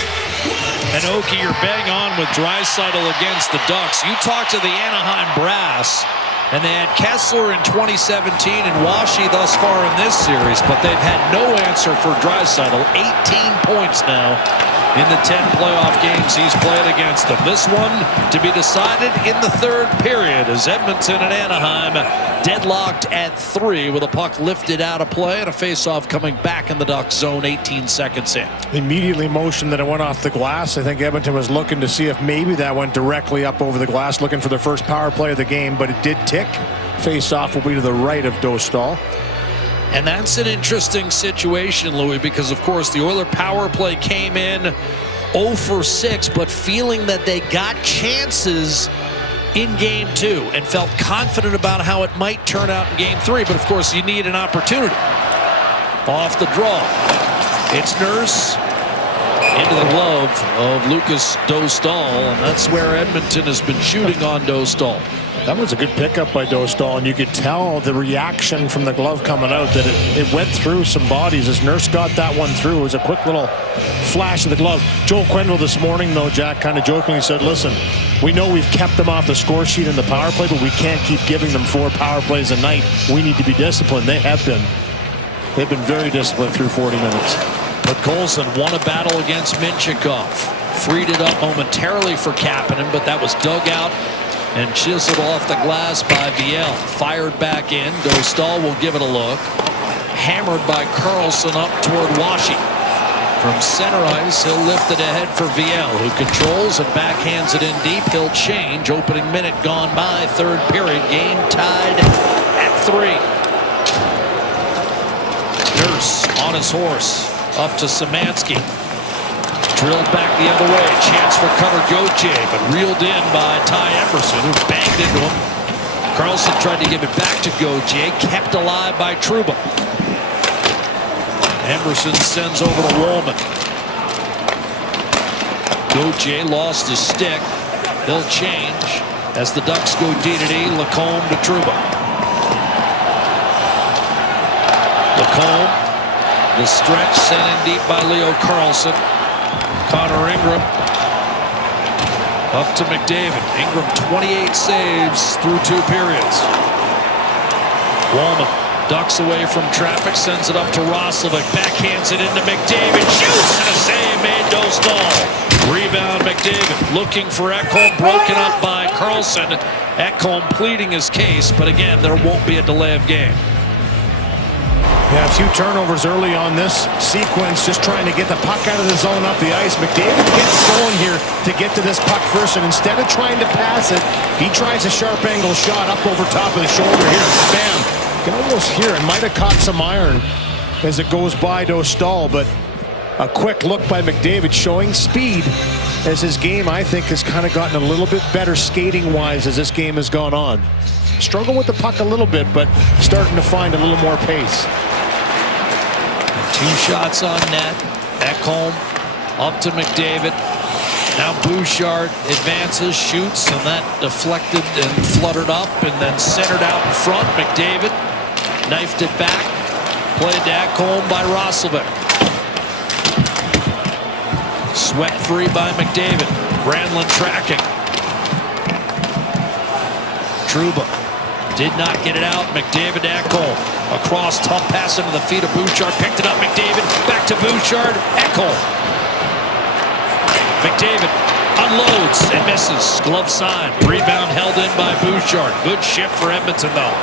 And Okie, you're bang on with Draisaitl against the Ducks. You talked to the Anaheim brass, and they had Kessler in 2017 and Washi thus far in this series, but they've had no answer for Draisaitl. 18 points now in the 10 playoff games he's played against them. This one to be decided in the third period as Edmonton and Anaheim deadlocked at 3 with a puck lifted out of play and a faceoff coming back in the Ducks zone 18 seconds in. Immediately motioned that it went off the glass. I think Edmonton was looking to see if maybe that went directly up over the glass, looking for their first power play of the game, but it did tick. Faceoff will be to the right of Dostal. And that's an interesting situation, Louis, because, of course, the Oiler power play came in 0 for 6, but feeling that they got chances in Game 2 and felt confident about how it might turn out in Game 3. But, of course, you need an opportunity. Off the draw. It's Nurse into the glove of Lucas Dostal, and that's where Edmonton has been shooting on Dostal. That was a good pickup by Dostal, and you could tell the reaction from the glove coming out that it went through some bodies as Nurse got that one through. It was a quick little flash of the glove. Joel Quenneville this morning, though, Jack, kind of jokingly said, listen, we know we've kept them off the score sheet in the power play, but we can't keep giving them 4 power plays a night. We need to be disciplined. They have been. They've been very disciplined through 40 minutes. But Colson won a battle against Minchikov. Freed it up momentarily for Kapanen, but that was dug out and chiseled off the glass by Viel. Fired back in. Dostal will give it a look. Hammered by Karlsson up toward Washy. From center ice, he'll lift it ahead for Viel, who controls and backhands it in deep. He'll change. Opening minute gone by. Third period. Game tied at 3. Nurse on his horse. Up to Szymanski. Drilled back the other way. Chance for Cutter Gauthier, but reeled in by Ty Emberson, who banged into him. Karlsson tried to give it back to Gauthier. Kept alive by Trouba. Emberson sends over to Woolman. Gauthier lost his stick. They'll change as the Ducks go D-to-D. Lacombe to Trouba. Lacombe, the stretch sent in deep by Leo Karlsson. Connor Ingram up to McDavid. Ingram 28 saves through 2 periods. Woolman ducks away from traffic, sends it up to Roslovic, backhands it into McDavid, shoots, and a save made. Dostal. Rebound McDavid, looking for Ekholm, broken up by Karlsson. Ekholm pleading his case, but again, there won't be a delay of game. Yeah, a few turnovers early on this sequence, just trying to get the puck out of the zone up the ice. McDavid gets going here to get to this puck first, and instead of trying to pass it, he tries a sharp angle shot up over top of the shoulder here. Bam! You can almost hear it. Might have caught some iron as it goes by Dostal, but a quick look by McDavid showing speed as his game, I think, has kind of gotten a little bit better skating-wise as this game has gone on. Struggle with the puck a little bit, but starting to find a little more pace. 2 shots on net. Ekholm up to McDavid. Now Bouchard advances, shoots, and that deflected and fluttered up and then centered out in front. McDavid knifed it back. Played to Ekholm by Roslovic. Swept free by McDavid. Granlund tracking. Trouba did not get it out. McDavid to Ekholm. Across, tough pass into the feet of Bouchard. Picked it up, McDavid. Back to Bouchard. Ekholm. McDavid unloads and misses. Glove side. Rebound held in by Bouchard. Good shift for Edmonton, though.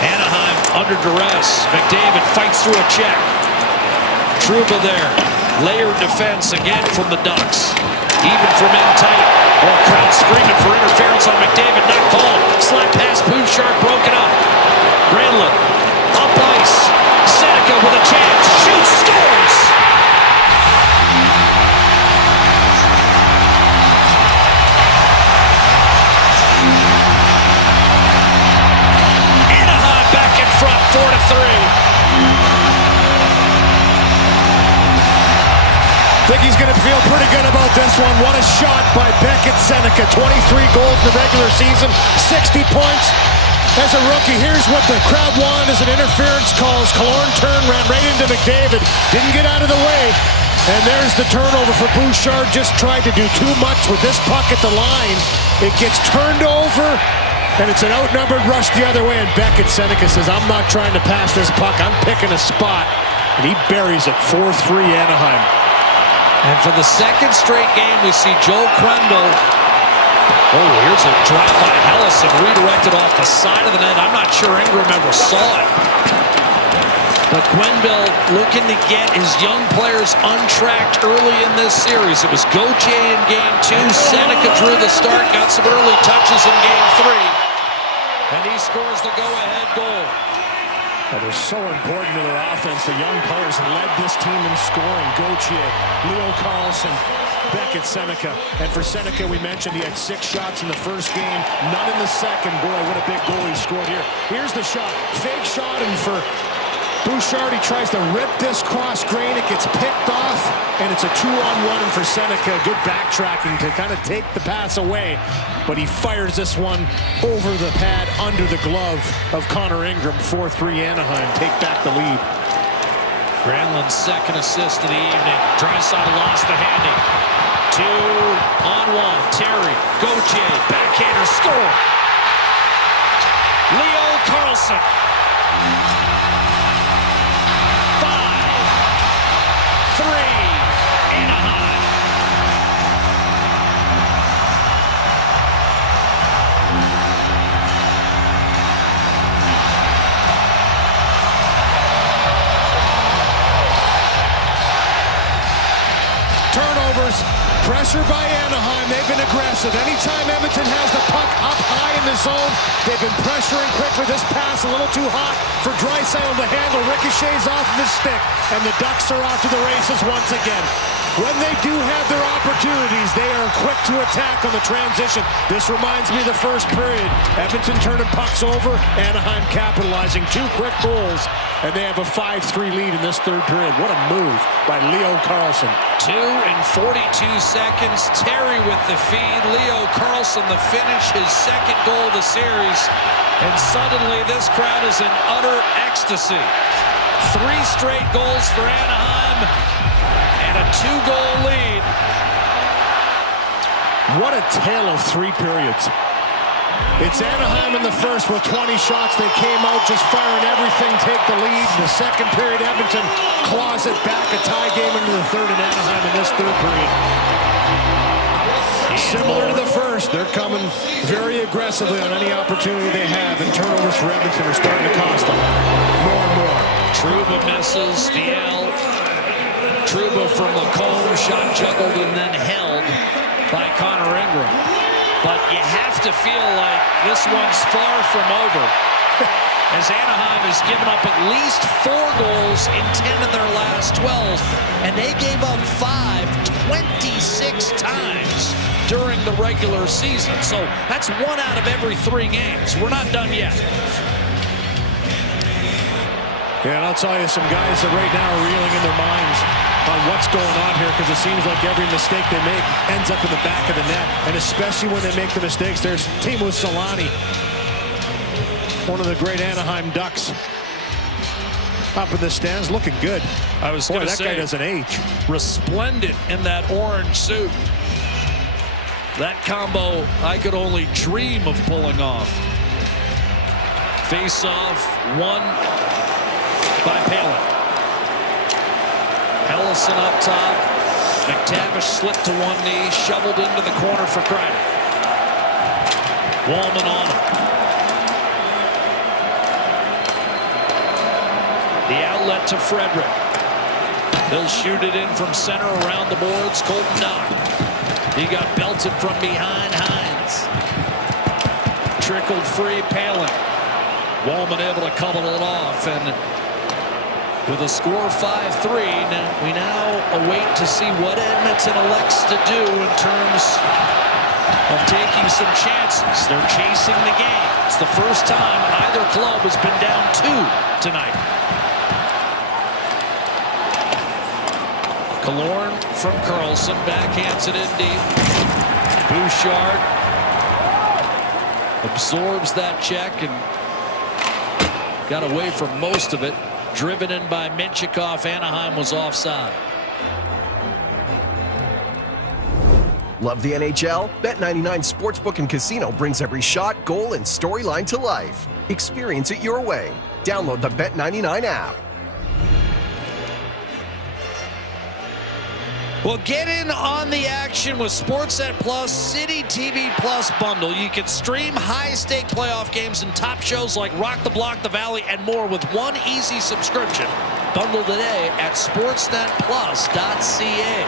Anaheim under duress. McDavid fights through a check. Trouba there. Layered defense again from the Ducks. Even from in tight. More crowd screaming for interference on McDavid. Not called. Slap past Bouchard. Broken up. Granlund up ice. Seneca with a chance. Shoots. Scores. Anaheim back in front. 4-3. I think he's going to feel pretty good about this one. What a shot by Beckett Seneca. 23 goals in the regular season, 60 points as a rookie. Here's what the crowd wanted as an interference call. Killorn turned, ran right into McDavid. Didn't get out of the way. And there's the turnover for Bouchard. Just tried to do too much with this puck at the line. It gets turned over, and it's an outnumbered rush the other way. And Beckett Seneca says, I'm not trying to pass this puck. I'm picking a spot. And he buries it. 4-3 Anaheim. And for the second straight game, we see Joe Quenneville. Oh, here's a drive by Helleson, redirected off the side of the net. I'm not sure Ingram ever saw it. But Quenneville looking to get his young players untracked early in this series. It was Gauthier in Game 2. Seneca drew the start, got some early touches in Game 3. And he scores the go-ahead goal. They're so important to their offense. The young players led this team in scoring. Gauthier, Leo Karlsson, Beckett Seneca. And for Seneca, we mentioned he had 6 shots in the first game, none in the second. Boy, what a big goal he scored here. Here's the shot. Fake shot, and for Bouchard, he tries to rip this cross grain. It gets picked off, and it's a 2-on-1 for Seneca. Good backtracking to kind of take the pass away. But he fires this one over the pad, under the glove of Connor Ingram. 4-3 Anaheim take back the lead. Granlund's second assist of the evening. Draisaitl lost the handing. 2-on-1. Terry, Gauthier, backhander, score. Leo Karlsson. 5. pressure by Anaheim. They've been aggressive. Anytime Edmonton has the puck up high in the zone, they've been pressuring quickly. This pass a little too hot for Draisaitl to handle. Ricochets off of his stick, and the Ducks are off to the races once again. When they do have their opportunities, they are quick to attack on the transition. This reminds me of the first period. Edmonton turning pucks over, Anaheim capitalizing. 2 quick goals, and they have a 5-3 lead in this third period. What a move by Leo Carlsson. 2 and 42 seconds. Terry with the feed. Leo Carlsson the finish, his second goal of the series. And suddenly this crowd is in utter ecstasy. 3 straight goals for Anaheim and a 2-goal lead. What a tale of 3 periods. It's Anaheim in the first with 20 shots. They came out just firing everything, take the lead. In the second period, Edmonton claws it back. A tie game into the third, and Anaheim in this third period. Similar to the first, they're coming very aggressively on any opportunity they have, and turnovers for Edmonton are starting to cost them more and more. Trouba misses. Viel. Trouba from the cone, shot juggled and then held by Connor Ingram. But you have to feel like this one's far from over, as Anaheim has given up at least 4 goals in 10 of their last 12, and they gave up 26 times during the regular season. So that's 1 out of every 3 games. We're not done yet. Yeah, and I'll tell you, some guys that right now are reeling in their minds on what's going on here, because it seems like every mistake they make ends up in the back of the net, and especially when they make the mistakes. There's Teemu Selanne, one of the great Anaheim Ducks, up in the stands, looking good. I was going to say, that guy doesn't age. Resplendent in that orange suit. That combo I could only dream of pulling off. Face off, won by Palin. Ellison up top. McTavish slipped to one knee, shoveled into the corner for Kreider. Wallman on him. The outlet to Frederick. He'll shoot it in from center around the boards. Colton Dock. He got belted from behind Hines. Trickled free Palin. Wallman able to couple it off, and with a score 5-3, we now await to see what Edmonton elects to do in terms of taking some chances. They're chasing the game. It's the first time either club has been down 2 tonight. Killorn from Carlson, backhands it in deep. Bouchard absorbs that check and got away from most of it. Driven in by Minchikov. Anaheim was offside. Love the NHL? Bet99 Sportsbook and Casino brings every shot, goal, and storyline to life. Experience it your way. Download the Bet99 app. Well, get in on the action with Sportsnet Plus City TV Plus bundle. You can stream high-stake playoff games and top shows like Rock the Block, The Valley, and more with one easy subscription. Bundle today at sportsnetplus.ca.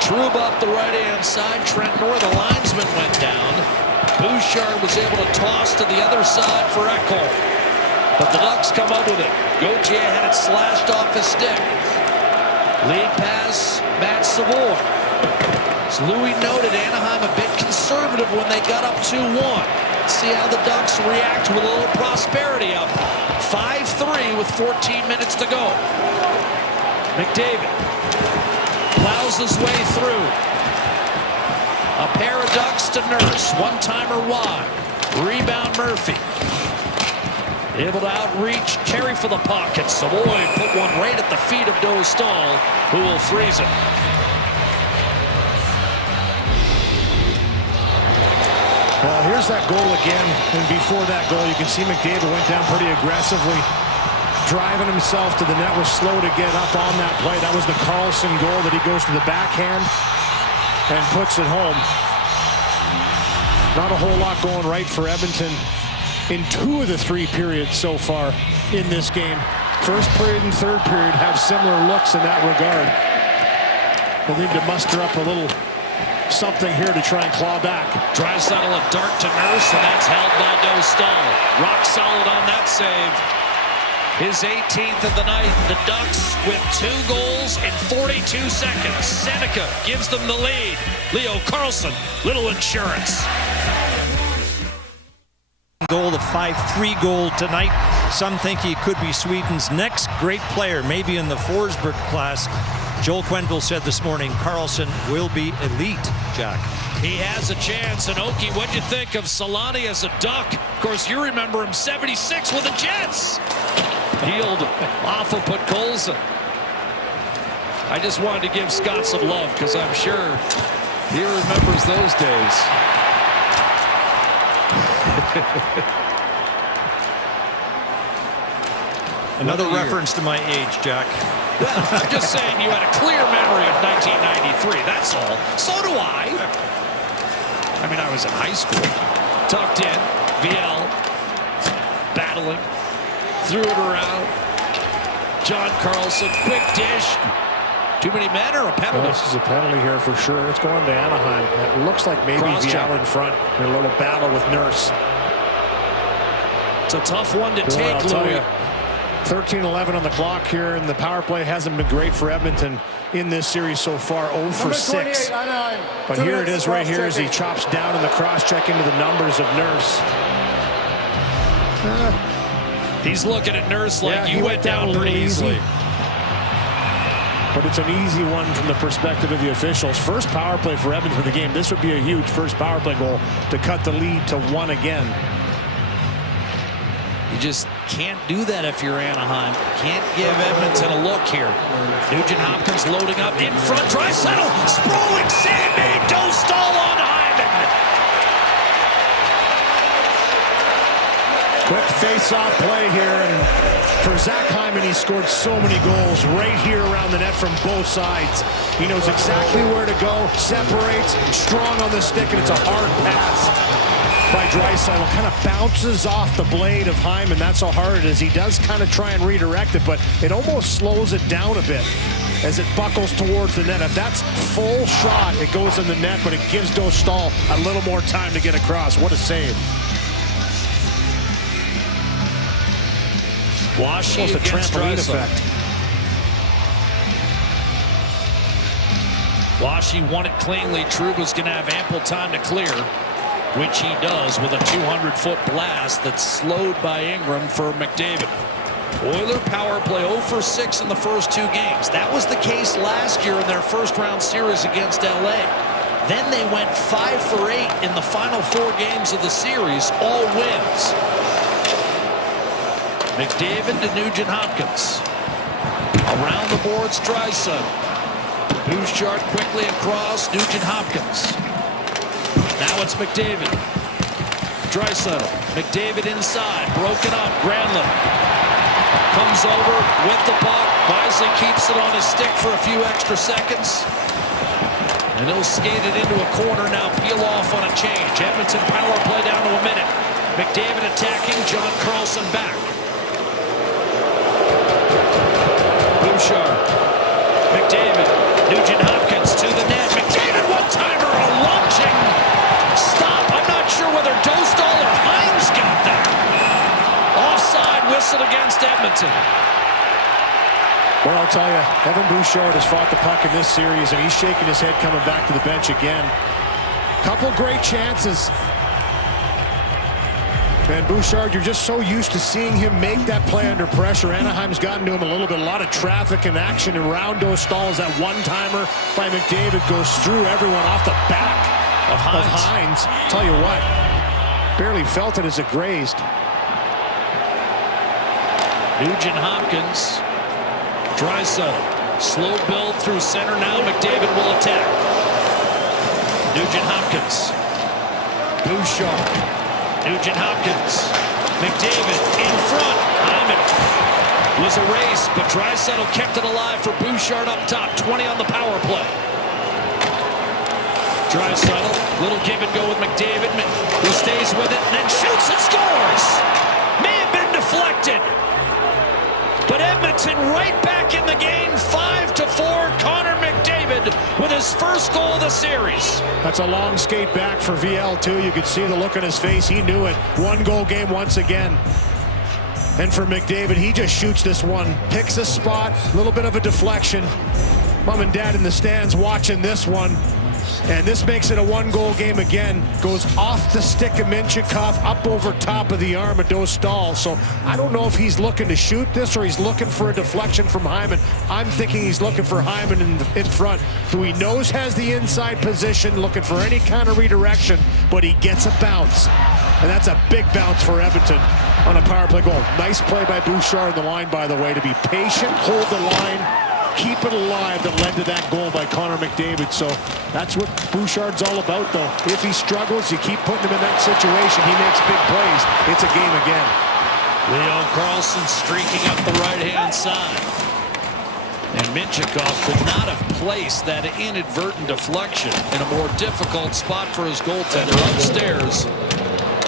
Trouba up the right-hand side. Trent Moore, the linesman, went down. Bouchard was able to toss to the other side for Ekholm. But the Ducks come up with it. Gauthier had it slashed off his stick. Lead pass, Matt Savoie. As Louis noted, Anaheim a bit conservative when they got up 2-1. Let's see how the Ducks react with a little prosperity up. 5-3 with 14 minutes to go. McDavid plows his way through. A pair of Ducks to Nurse. One-timer wide. Rebound Murphy. Able to outreach, carry for the puck, and Savoie put one right at the feet of Dostal, who will freeze it. Well, here's that goal again, and before that goal, you can see McDavid went down pretty aggressively, driving himself to the net, was slow to get up on that play. That was the Carlson goal that he goes to the backhand and puts it home. Not a whole lot going right for Edmonton in 2 of the 3 periods so far in this game. First period and third period have similar looks in that regard. They'll need to muster up a little something here to try and claw back. Draisaitl a dart to Nurse, and that's held by Dostal. Rock solid on that save. His 18th of the night. The Ducks with 2 goals in 42 seconds. Seneca gives them the lead. Leo Carlsson, little insurance. Goal, the 5-3 goal tonight. Some think he could be Sweden's next great player, maybe in the Forsberg class. Joel Quenneville said this morning Carlsson will be elite, Jack. He has a chance. And Oki, what'd you think of Solani as a Duck? Of course, you remember him 76 with the Jets. Healed off of Podkolzin. I just wanted to give Scott some love because I'm sure he remembers those days. Another reference to my age, Jack. Well, I'm just saying you had a clear memory of 1993. That's all. So do I. I mean, I was in high school. Tucked in. VL. Battling. Threw it around. John Carlson. Quick dish. Too many men or a penalty? This is a penalty here for sure. It's going to Anaheim. It looks like maybe VL in front in a little battle with Nurse. It's a tough one to take, Louis. 13-11 on the clock here, and the power play hasn't been great for Edmonton in this series so far. 0 for 6. But here it is right here as he chops down in the cross-check into the numbers of Nurse. He's looking at Nurse like you went down pretty easily. But it's an easy one from the perspective of the officials. First power play for Edmonton in the game. This would be a huge first power play goal to cut the lead to 1 again. You just can't do that if you're Anaheim. Can't give Edmonton a look here. Nugent Hopkins loading up in front. Draisaitl, sprawling save made. Dostal on Hyman. Quick face-off play here, and for Zach Hyman, he scored so many goals right here around the net from both sides. He knows exactly where to go, separates, strong on the stick, and it's a hard pass by Draisaitl. Kind of bounces off the blade of Hyman. That's how hard it is. He does kind of try and redirect it, but it almost slows it down a bit as it buckles towards the net. If that's full shot, it goes in the net, but it gives Dostal a little more time to get across. What a save. Washi almost a trampoline effect. Washi won it cleanly. Trouba's going to have ample time to clear, which he does with a 200-foot blast that's slowed by Ingram for McDavid. Oiler power play 0 for 6 in the first 2 games. That was the case last year in their first-round series against LA. Then they went 5 for 8 in the final 4 games of the series, all wins. McDavid to Nugent Hopkins. Around the boards, Draisaitl. Bouchard quickly across, Nugent Hopkins. Now it's McDavid. Draisaitl. McDavid inside. Broken up. Granlund comes over with the puck. Wisely keeps it on his stick for a few extra seconds. And he'll skate it into a corner now. Peel off on a change. Edmonton power play down to a minute. McDavid attacking. John Carlson back. Bouchard. McDavid. Nugent Hopkins to the net. McDavid one-timer. A launching stop. I'm not sure whether Dostal or Hines got that. Offside whistle against Edmonton. Well, I'll tell you, Evan Bouchard has fought the puck in this series, and he's shaking his head coming back to the bench again. Couple great chances. And Bouchard, you're just so used to seeing him make that play under pressure. Anaheim's gotten to him a little bit. A lot of traffic and action around Dostal as that one-timer by McDavid goes through everyone off the back of Hines. Tell you what, barely felt it as it grazed. Nugent Hopkins. Draisaitl. Slow build through center now. McDavid will attack. Nugent Hopkins. Bouchard. Nugent Hopkins. McDavid in front. Hyman was erased, but Draisaitl kept it alive for Bouchard up top. 20 on the power play. Draisaitl, little give and go with McDavid, who stays with it and then shoots and scores. May have been deflected, but Edmonton right back in the game. 5-4. Connor McDavid with his first goal of the series. That's a long skate back for VL too. You could see the look on his face. He knew it. 1-goal game once again. And for McDavid, he just shoots this one. Picks a spot, a little bit of a deflection. Mom and Dad in the stands watching this one. And this makes it a 1-goal game again. Goes off the stick of Minchikov, up over top of the arm of Dostal. So I don't know if he's looking to shoot this or he's looking for a deflection from Hyman. I'm thinking he's looking for Hyman in front, who he knows has the inside position, looking for any kind of redirection, but he gets a bounce. And that's a big bounce for Edmonton on a power play goal. Nice play by Bouchard in the line, by the way, to be patient, hold the line, keep it alive, that led to that goal by Connor McDavid. So that's what Bouchard's all about, though. If he struggles, you keep putting him in that situation. He makes big plays. It's a game again. Leo Carlson streaking up the right-hand side. And Minchikov could not have placed that inadvertent deflection in a more difficult spot for his goaltender upstairs.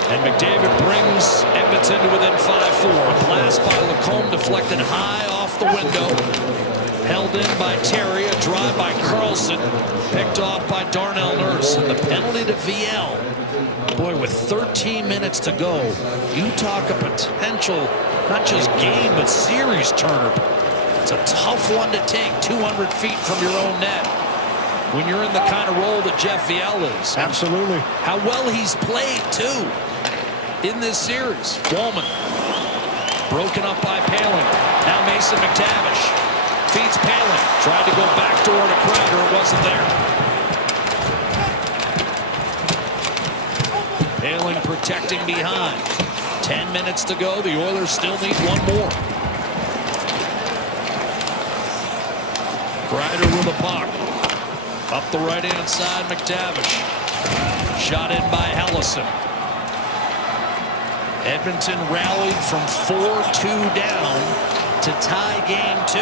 And McDavid brings Edmonton to within 5-4. Blast by Lacombe deflected high off the window. Held in by Terry, a drive by Carlson, picked off by Darnell Nurse, and the penalty to VL. Boy, with 13 minutes to go, you talk a potential, not just game, but series turner. It's a tough one to take, 200 feet from your own net, when you're in the kind of role that Jeff VL is. Absolutely. How well he's played, too, in this series. Wallman, broken up by Paling. Now Mason McTavish. Feeds Paling. Tried to go backdoor to Kreider. It wasn't there. Paling protecting behind. 10 minutes to go. The Oilers still need one more. Kreider with a puck. Up the right-hand side, McTavish. Shot in by Ellison. Edmonton rallied from 4-2 down to tie game 2.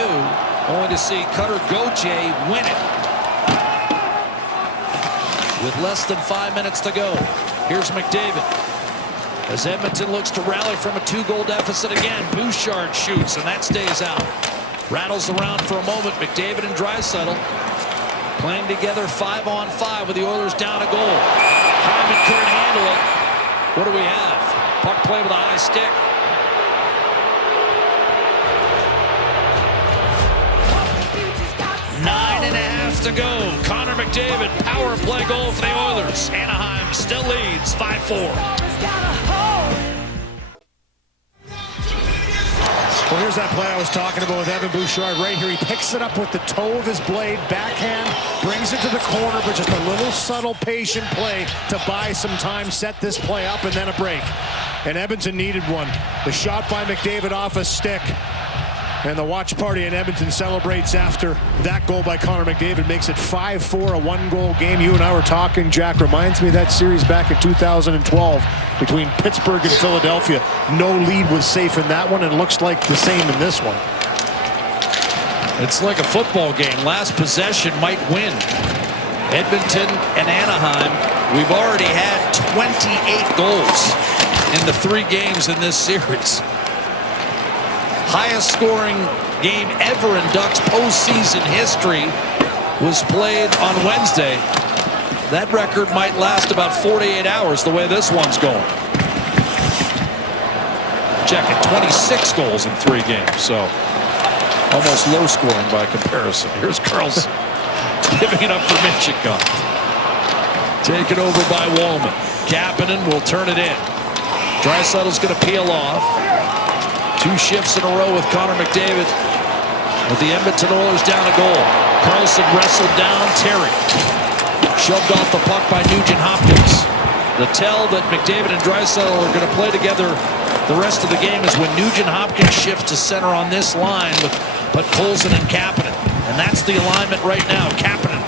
Only to see Cutter Gauthier win it. With less than 5 minutes to go, here's McDavid. As Edmonton looks to rally from a 2-goal deficit again, Bouchard shoots, and that stays out. Rattles around for a moment. McDavid and Draisaitl playing together 5-on-5 with the Oilers down a goal. Hyman couldn't handle it. What do we have? Puck play with a high stick. 9.5 to go. Connor McDavid, power play goal for the Oilers. Anaheim still leads 5-4. Well, here's that play I was talking about with Evan Bouchard right here. He picks it up with the toe of his blade, backhand, brings it to the corner, but just a little subtle, patient play to buy some time, set this play up, and then a break. And Edmonton needed one. The shot by McDavid off a stick. And the watch party in Edmonton celebrates after that goal by Connor McDavid. Makes it 5-4, a 1-goal game. You and I were talking, Jack. Reminds me of that series back in 2012 between Pittsburgh and Philadelphia. No lead was safe in that one, and it looks like the same in this one. It's like a football game. Last possession might win. Edmonton and Anaheim, we've already had 28 goals in the 3 games in this series. Highest scoring game ever in Ducks postseason history was played on Wednesday. That record might last about 48 hours the way this one's going. Check it, 26 goals in 3 games, so almost low scoring by comparison. Here's Carlson giving it up for Minchikov. Taken over by Wallman. Kapanen will turn it in. Draisaitl's going to peel off. 2 shifts in a row with Connor McDavid. With the Edmonton Oilers down a goal. Carlson wrestled down Terry. Shoved off the puck by Nugent Hopkins. The tell that McDavid and Draisaitl are going to play together the rest of the game is when Nugent Hopkins shifts to center on this line with Podkolzin and Kapanen. And that's the alignment right now. Kapanen,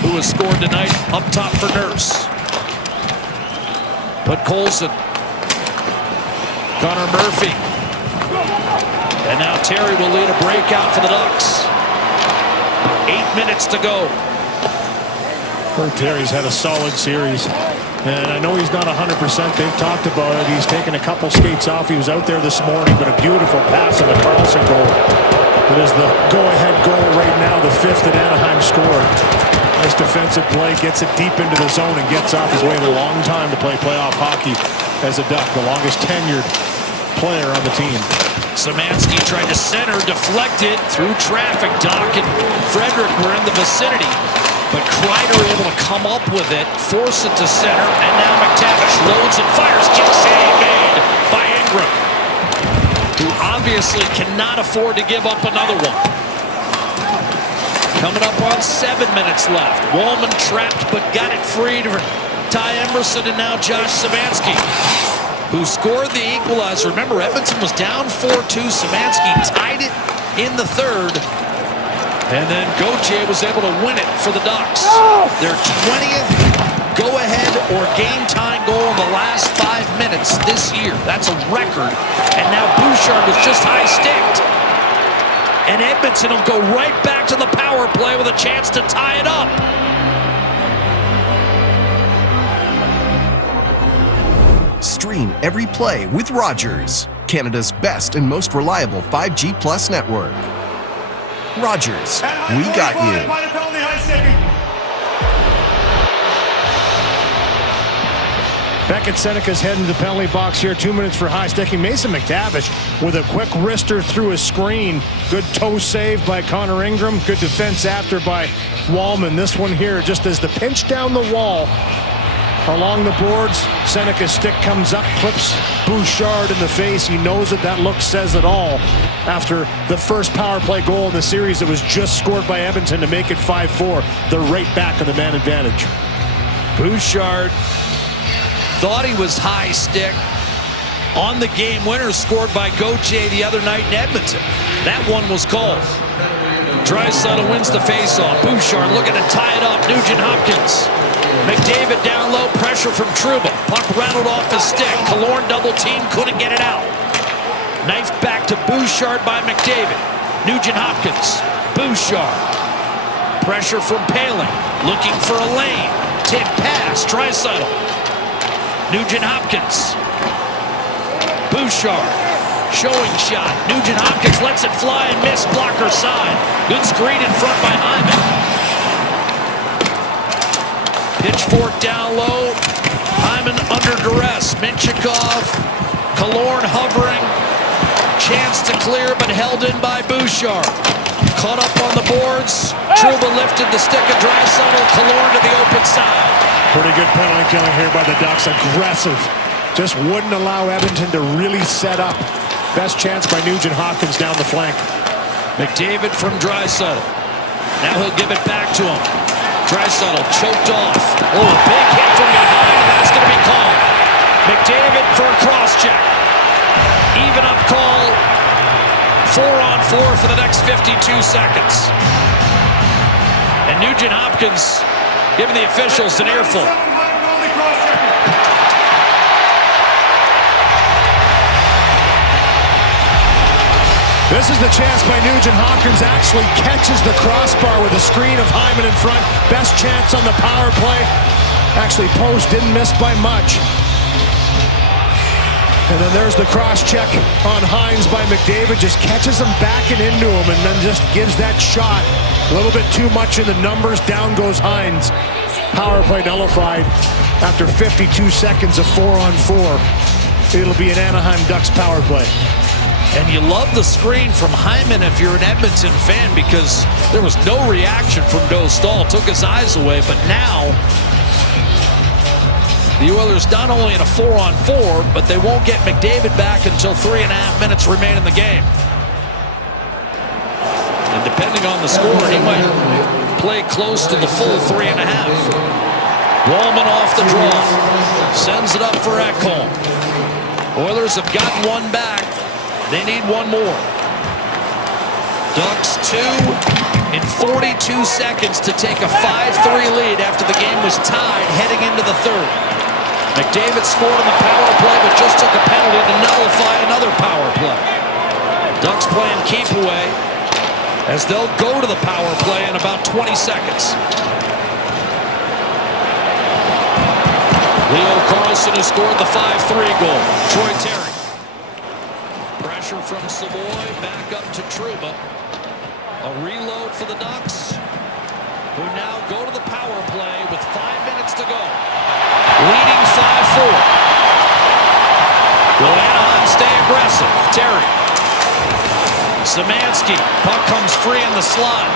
who has scored tonight, up top for Nurse. Podkolzin. Connor Murphy. And now Terry will lead a breakout for the Ducks. 8 minutes to go. Terry's had a solid series. And I know he's not 100%. They've talked about it. He's taken a couple skates off. He was out there this morning, but a beautiful pass on the Carlson goal. It is the go-ahead goal right now, the 5th that Anaheim scored. Nice defensive play, gets it deep into the zone and gets off his way in a long time to play playoff hockey as a Duck, the longest tenured player on the team. Szymanski tried to center, deflected through traffic. Doc and Frederick were in the vicinity, but Kreider able to come up with it, force it to center, and now McTavish loads and fires. Kick save made by Ingram, who obviously cannot afford to give up another one. Coming up on 7 minutes left. Wallman trapped, but got it freed for Ty Emerson, and now Josh Szymanski, who scored the equalizer. Remember, Edmonton was down 4-2. Szymanski tied it in the third. And then Gauthier was able to win it for the Ducks. Their 20th go-ahead or game-tying goal in the last 5 minutes this year. That's a record. And now Bouchard was just high-sticked. And Edmonton will go right back to the power play with a chance to tie it up. Stream every play with Rogers, Canada's best and most reliable 5G Plus network. Rogers, we got you. Beckett Seneca's heading to the penalty box here. 2 minutes for high sticking. Mason McTavish with a quick wrister through a screen. Good toe save by Connor Ingram. Good defense after by Wallman. This one here, just as the pinch down the wall along the boards, Seneca's stick comes up, clips Bouchard in the face. He knows that that look says it all after the first power play goal in the series that was just scored by Edmonton to make it 5-4. They're right back on the man advantage. Bouchard thought he was high stick on the game winner scored by Gauthier the other night in Edmonton. That one was called. Draisaitl wins the faceoff. Bouchard looking to tie it up. Nugent Hopkins. McDavid down low, pressure from Trouba. Puck rattled off his stick. Killorn double team, couldn't get it out. Knife back to Bouchard by McDavid. Nugent Hopkins. Bouchard. Pressure from Paling. Looking for a lane. Tip pass. Draisaitl. Nugent Hopkins. Bouchard. Showing shot. Nugent Hopkins lets it fly and miss. Blocker side. Good screen in front by Hyman. Pitchfork down low. Hyman under duress. Minchikov. Killorn hovering. Chance to clear, but held in by Bouchard. Caught up on the boards. Trouba lifted the stick of Draisaitl. Killorn to the open side. Pretty good penalty killing here by the Ducks. Aggressive. Just wouldn't allow Edmonton to really set up. Best chance by Nugent Hopkins down the flank. McDavid from Draisaitl. Now he'll give it back to him. Draisaitl choked off. Oh, big hit from behind, and that's going to be called. McDavid for a cross-check. Even up call. 4-on-4 for the next 52 seconds. And Nugent Hopkins giving the officials an earful. This is the chance by Nugent Hopkins. Actually catches the crossbar with a screen of Hyman in front. Best chance on the power play. Actually, post didn't miss by much. And then there's the cross-check on Hines by McDavid. Just catches him backing into him and then just gives that shot. A little bit too much in the numbers. Down goes Hines. Power play nullified after 52 seconds of 4-on-4. It'll be an Anaheim Ducks power play. And you love the screen from Hyman if you're an Edmonton fan, because there was no reaction from Dostal. Took his eyes away, but now the Oilers not only in a 4-on-4, but they won't get McDavid back until 3.5 minutes remain in the game. And depending on the score, he might play close to the full 3.5. Wallman off the draw. Sends it up for Ekholm. Oilers have gotten one back. They need one more. Ducks 2 in 42 seconds to take a 5-3 lead after the game was tied heading into the third. McDavid scored on the power play, but just took a penalty to nullify another power play. Ducks playing keep away as they'll go to the power play in about 20 seconds. Leo Carlsson, who scored the 5-3 goal. Troy Terry. Pressure from Savoy, back up to Trouba. A reload for the Ducks, who now go to the power play with 5 minutes to go. Leading 5-4. Will Anaheim stay aggressive? Terry. Szymanski. Puck comes free in the slot.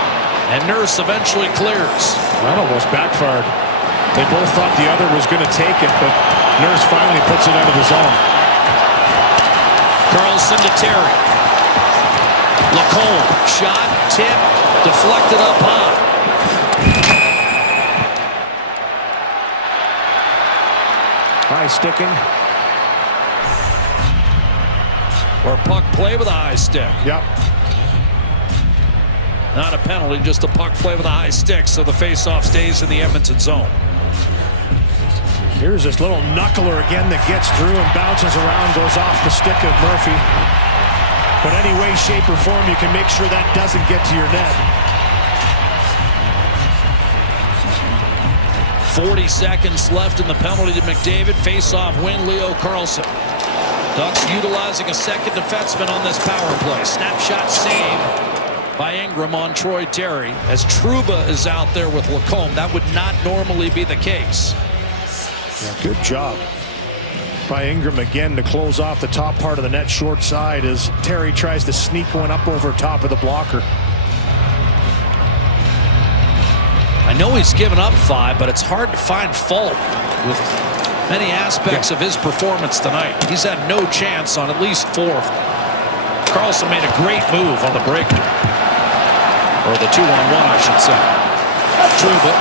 And Nurse eventually clears. That almost backfired. They both thought the other was going to take it, but Nurse finally puts it out of the zone. Carlson to Terry. Lacombe. Shot, tip, deflected up high. High sticking. Or puck play with a high stick. Yep. Not a penalty, just a puck play with a high stick, so the faceoff stays in the Edmonton zone. Here's this little knuckler again that gets through and bounces around, goes off the stick of Murphy. But any way, shape, or form, you can make sure that doesn't get to your net. 40 seconds left in the penalty to McDavid. Face-off win, Leo Carlson. Ducks utilizing a second defenseman on this power play. Snapshot save by Ingram on Troy Terry. As Trouba is out there with Lacombe, that would not normally be the case. Yeah, good job by Ingram again to close off the top part of the net short side as Terry tries to sneak one up over top of the blocker. I know he's given up 5, but it's hard to find fault with many aspects of his performance tonight. He's had no chance on at least 4. Carlson made a great move on the break. Or the 2-on-1, I should say. Trouba.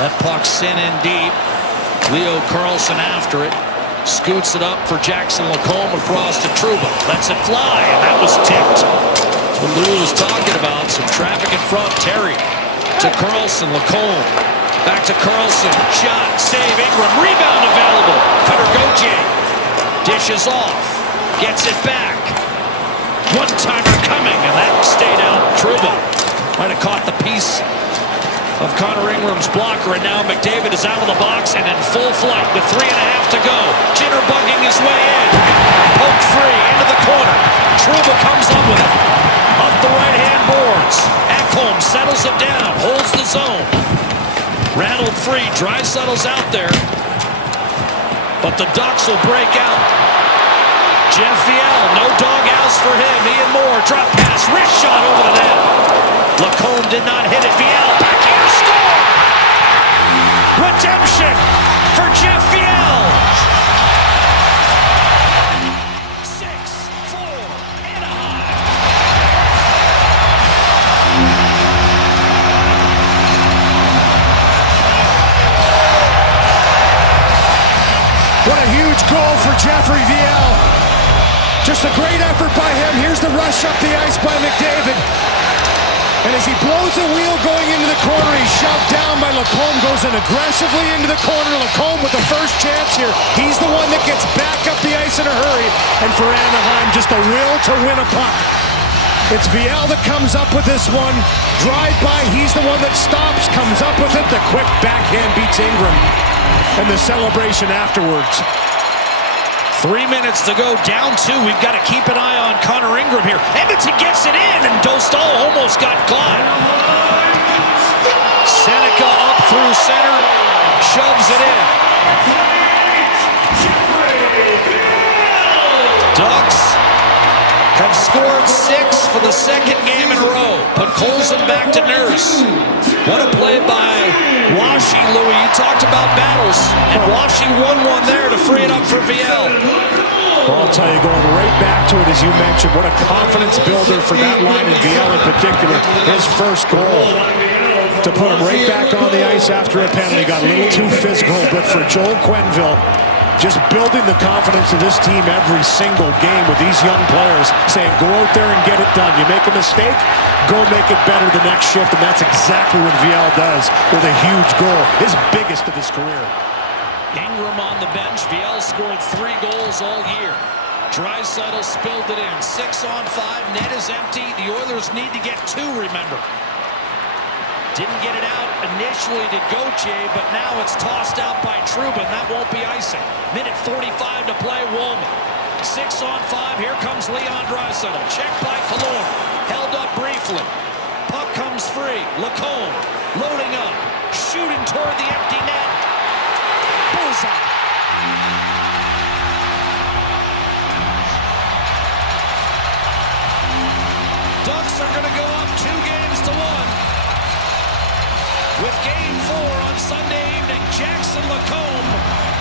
That puck sent in deep. Leo Carlson after it. Scoots it up for Jackson Lacombe across to Trouba. Lets it fly, and that was tipped. That's what Lou was talking about. Some traffic in front. Terry to Carlson. Lacombe. Back to Carlson. Shot. Save. Ingram. Rebound available. Cutter Gauthier. Dishes off. Gets it back. One-timer coming, and that stayed out. Trouba might have caught the piece of Connor Ingram's blocker, and now McDavid is out of the box and in full flight with 3.5 to go. Jitterbugging his way in. Poke free into the corner. Trouba comes up with it. Up the right-hand boards. Ekholm settles it down, holds the zone. Rattled free. Draisaitl's out there. But the Ducks will break out. Jeff Viel, no doghouse for him. Ian Moore, drop pass, wrist shot over the net. Lacombe did not hit it. Viel, back here, score! Redemption for Jeff Viel. 6-4, Anaheim. What a huge goal for Jeffrey Viel. Just a great effort by him. Here's the rush up the ice by McDavid. And as he blows the wheel going into the corner, he's shoved down by Lacombe, goes in aggressively into the corner. Lacombe with the first chance here. He's the one that gets back up the ice in a hurry. And for Anaheim, just a will to win a puck. It's Viel that comes up with this one. Drive by, he's the one that stops, comes up with it. The quick backhand beats Ingram. And the celebration afterwards. 3 minutes to go, down 2. We've got to keep an eye on Connor Ingram here. Edmonton gets it in, and Dostal almost got caught. Seneca up through center, shoves it in. Ducks have scored 6 for the second game in a row. Put Colson back to Nurse. What a play by Washi, Louis. You talked about battles, and Washi won one there to free it up for Viel. Well, I'll tell you, going right back to it, as you mentioned, what a confidence builder for that line, and Viel in particular, his first goal. To put him right back on the ice after a penalty, got a little too physical, but for Joel Quenneville, just building the confidence of this team every single game with these young players, saying, go out there and get it done. You make a mistake, go make it better the next shift, and that's exactly what Viel does with a huge goal, his biggest of his career. Ingram on the bench. Viel scored 3 goals all year. Draisaitl spilled it in. 6 on 5. Net is empty. The Oilers need to get 2, remember. Didn't get it out initially to Gauthier, but now it's tossed out by Trouba, and that won't be icing. Minute 45 to play, Woolman. 6-on-5. Here comes Leon Draisaitl. Checked by Killorn. Held up briefly. Puck comes free. Lacombe loading up. Shooting toward the empty net. Bullseye. Ducks are going to go up 2-1 with Game 4 on Sunday evening. Jackson Lacombe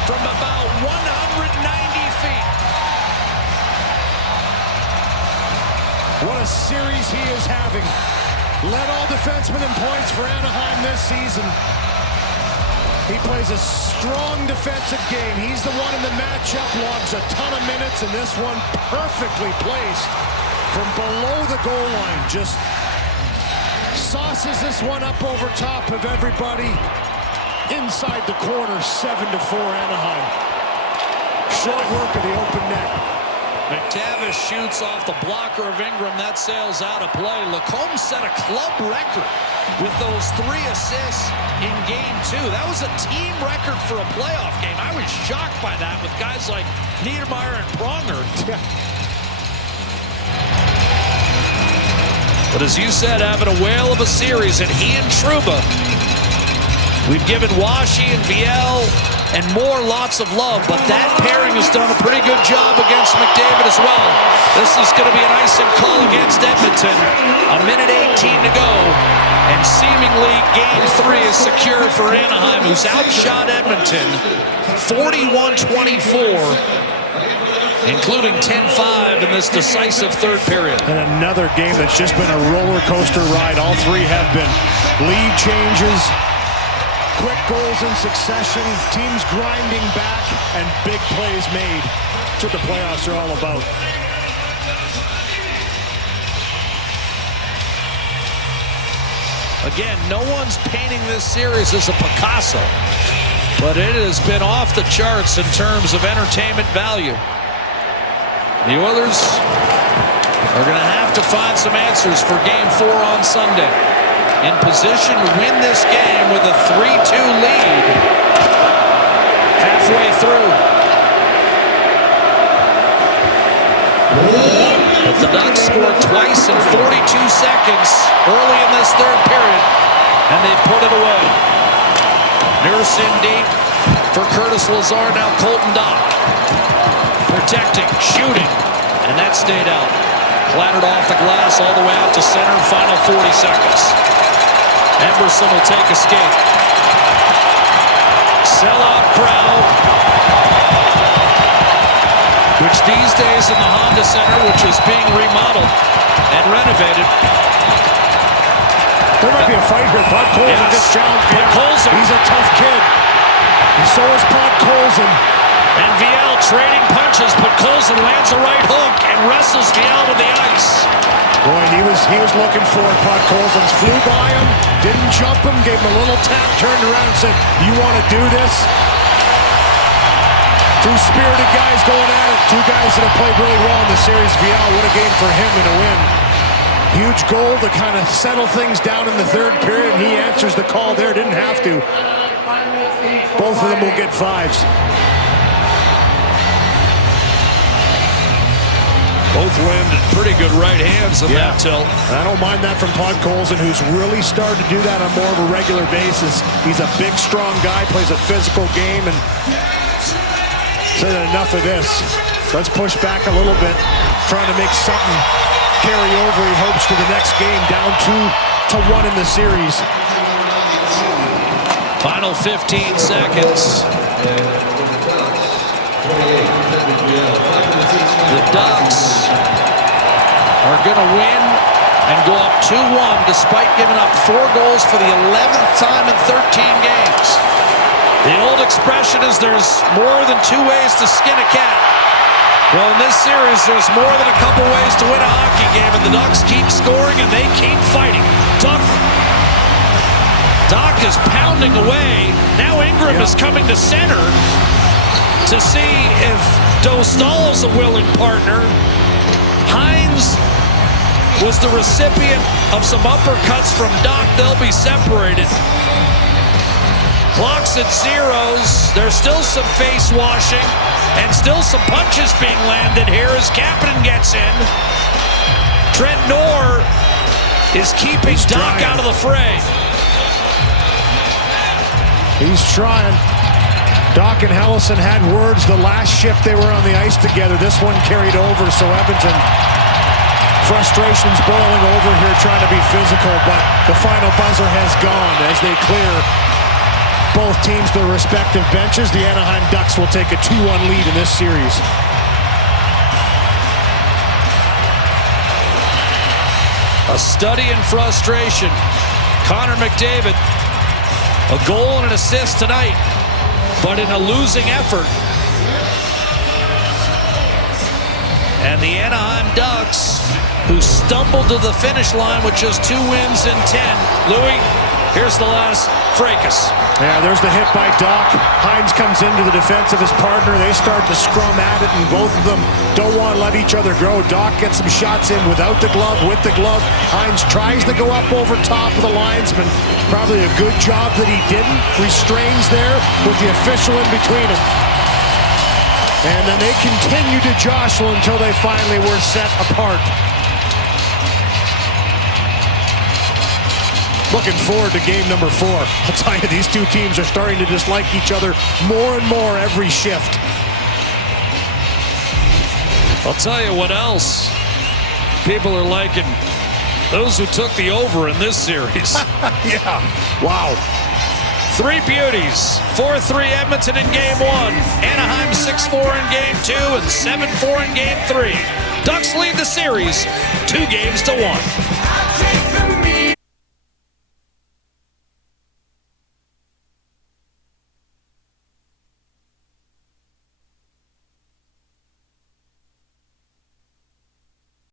from about 190 feet. What a series he is having. Led all defensemen in points for Anaheim this season. He plays a strong defensive game. He's the one in the matchup, logs a ton of minutes, and this one perfectly placed from below the goal line. Just sauces this one up over top of everybody. Inside the corner, 7-4 Anaheim. Short work of the open net. McTavish shoots off the blocker of Ingram. That sails out of play. Lacombe set a club record with those 3 assists in Game 2. That was a team record for a playoff game. I was shocked by that with guys like Niedermeyer and Pronger. But as you said, having a whale of a series, and he and Trouba, we've given Washi and Viel and more lots of love, but that pairing has done a pretty good job against McDavid as well. This is going to be an icing call against Edmonton. 1:18 to go, and seemingly Game 3 is secure for Anaheim, who's outshot Edmonton 41-24. Including 10-5 in this decisive third period. And another game that's just been a roller coaster ride. All 3 have been. Lead changes, quick goals in succession, teams grinding back, and big plays made. That's what the playoffs are all about. Again, no one's painting this series as a Picasso, but it has been off the charts in terms of entertainment value. The Oilers are going to have to find some answers for Game 4 on Sunday. In position to win this game with a 3-2 lead halfway through. But the Ducks scored twice in 42 seconds early in this third period, and they've put it away. Nurse in deep for Curtis Lazar, now Colton Dock. Protecting, shooting, and that stayed out. Clattered off the glass all the way out to center, final 40 seconds. Emberson will take a skate. Sellout crowd, which these days in the Honda Center, which is being remodeled and renovated. There might be a fight here. Pod Colson gets challenged. He's a tough kid. And so is Pod Colson. And Viel trading punches, but Colson lands a right hook and wrestles Viel to the ice. Boy, he was looking for it. Pod Colson flew by him, didn't jump him, gave him a little tap, turned around and said, "You want to do this?" 2 spirited guys going at it. 2 guys that have played really well in the series. Viel, what a game for him and a win. Huge goal to kind of settle things down in the third period. He answers the call there, didn't have to. Both of them will get 5s. Both landed pretty good right hands in that tilt. I don't mind that from Pod Colson, who's really started to do that on more of a regular basis. He's a big, strong guy, plays a physical game, and said enough of this. Let's push back a little bit, trying to make something carry over. He hopes to the next game, down 2-1 in the series. Final 15 seconds. The Ducks are going to win and go up 2-1 despite giving up 4 goals for the 11th time in 13 games. The old expression is there's more than 2 ways to skin a cat. Well, in this series, there's more than a couple ways to win a hockey game, and the Ducks keep scoring and they keep fighting. Doc is pounding away. Now Ingram is coming to center to see if Dostal is a willing partner. Hines was the recipient of some uppercuts from Doc. They'll be separated. Clock's at zeros. There's still some face washing. And still some punches being landed here as Kapanen gets in. Trent Noor is keeping Doc out of the fray. He's trying. Doc and Hellison had words the last shift they were on the ice together. This one carried over, so Edmonton, frustration's boiling over here trying to be physical, but the final buzzer has gone as they clear both teams their respective benches. The Anaheim Ducks will take a 2-1 lead in this series. A study in frustration. Connor McDavid, a goal and an assist tonight, but in a losing effort. And the Anaheim Ducks, who stumbled to the finish line with just 2 wins in 10. Louis, here's the last fracas. Yeah, there's the hit by Doc. Hines comes into the defense of his partner. They start to scrum at it, and both of them don't want to let each other go. Doc gets some shots in without the glove, with the glove. Hines tries to go up over top of the linesman. Probably a good job that he didn't. Restrains there with the official in between them. And then they continue to jostle until they finally were set apart. Looking forward to game number 4. I'll tell you, these two teams are starting to dislike each other more and more every shift. I'll tell you what else people are liking. Those who took the over in this series. Yeah, wow. 3 beauties. 4-3 Edmonton in game 1. Anaheim 6-4 in game 2 and 7-4 in game 3. Ducks lead the series 2-1.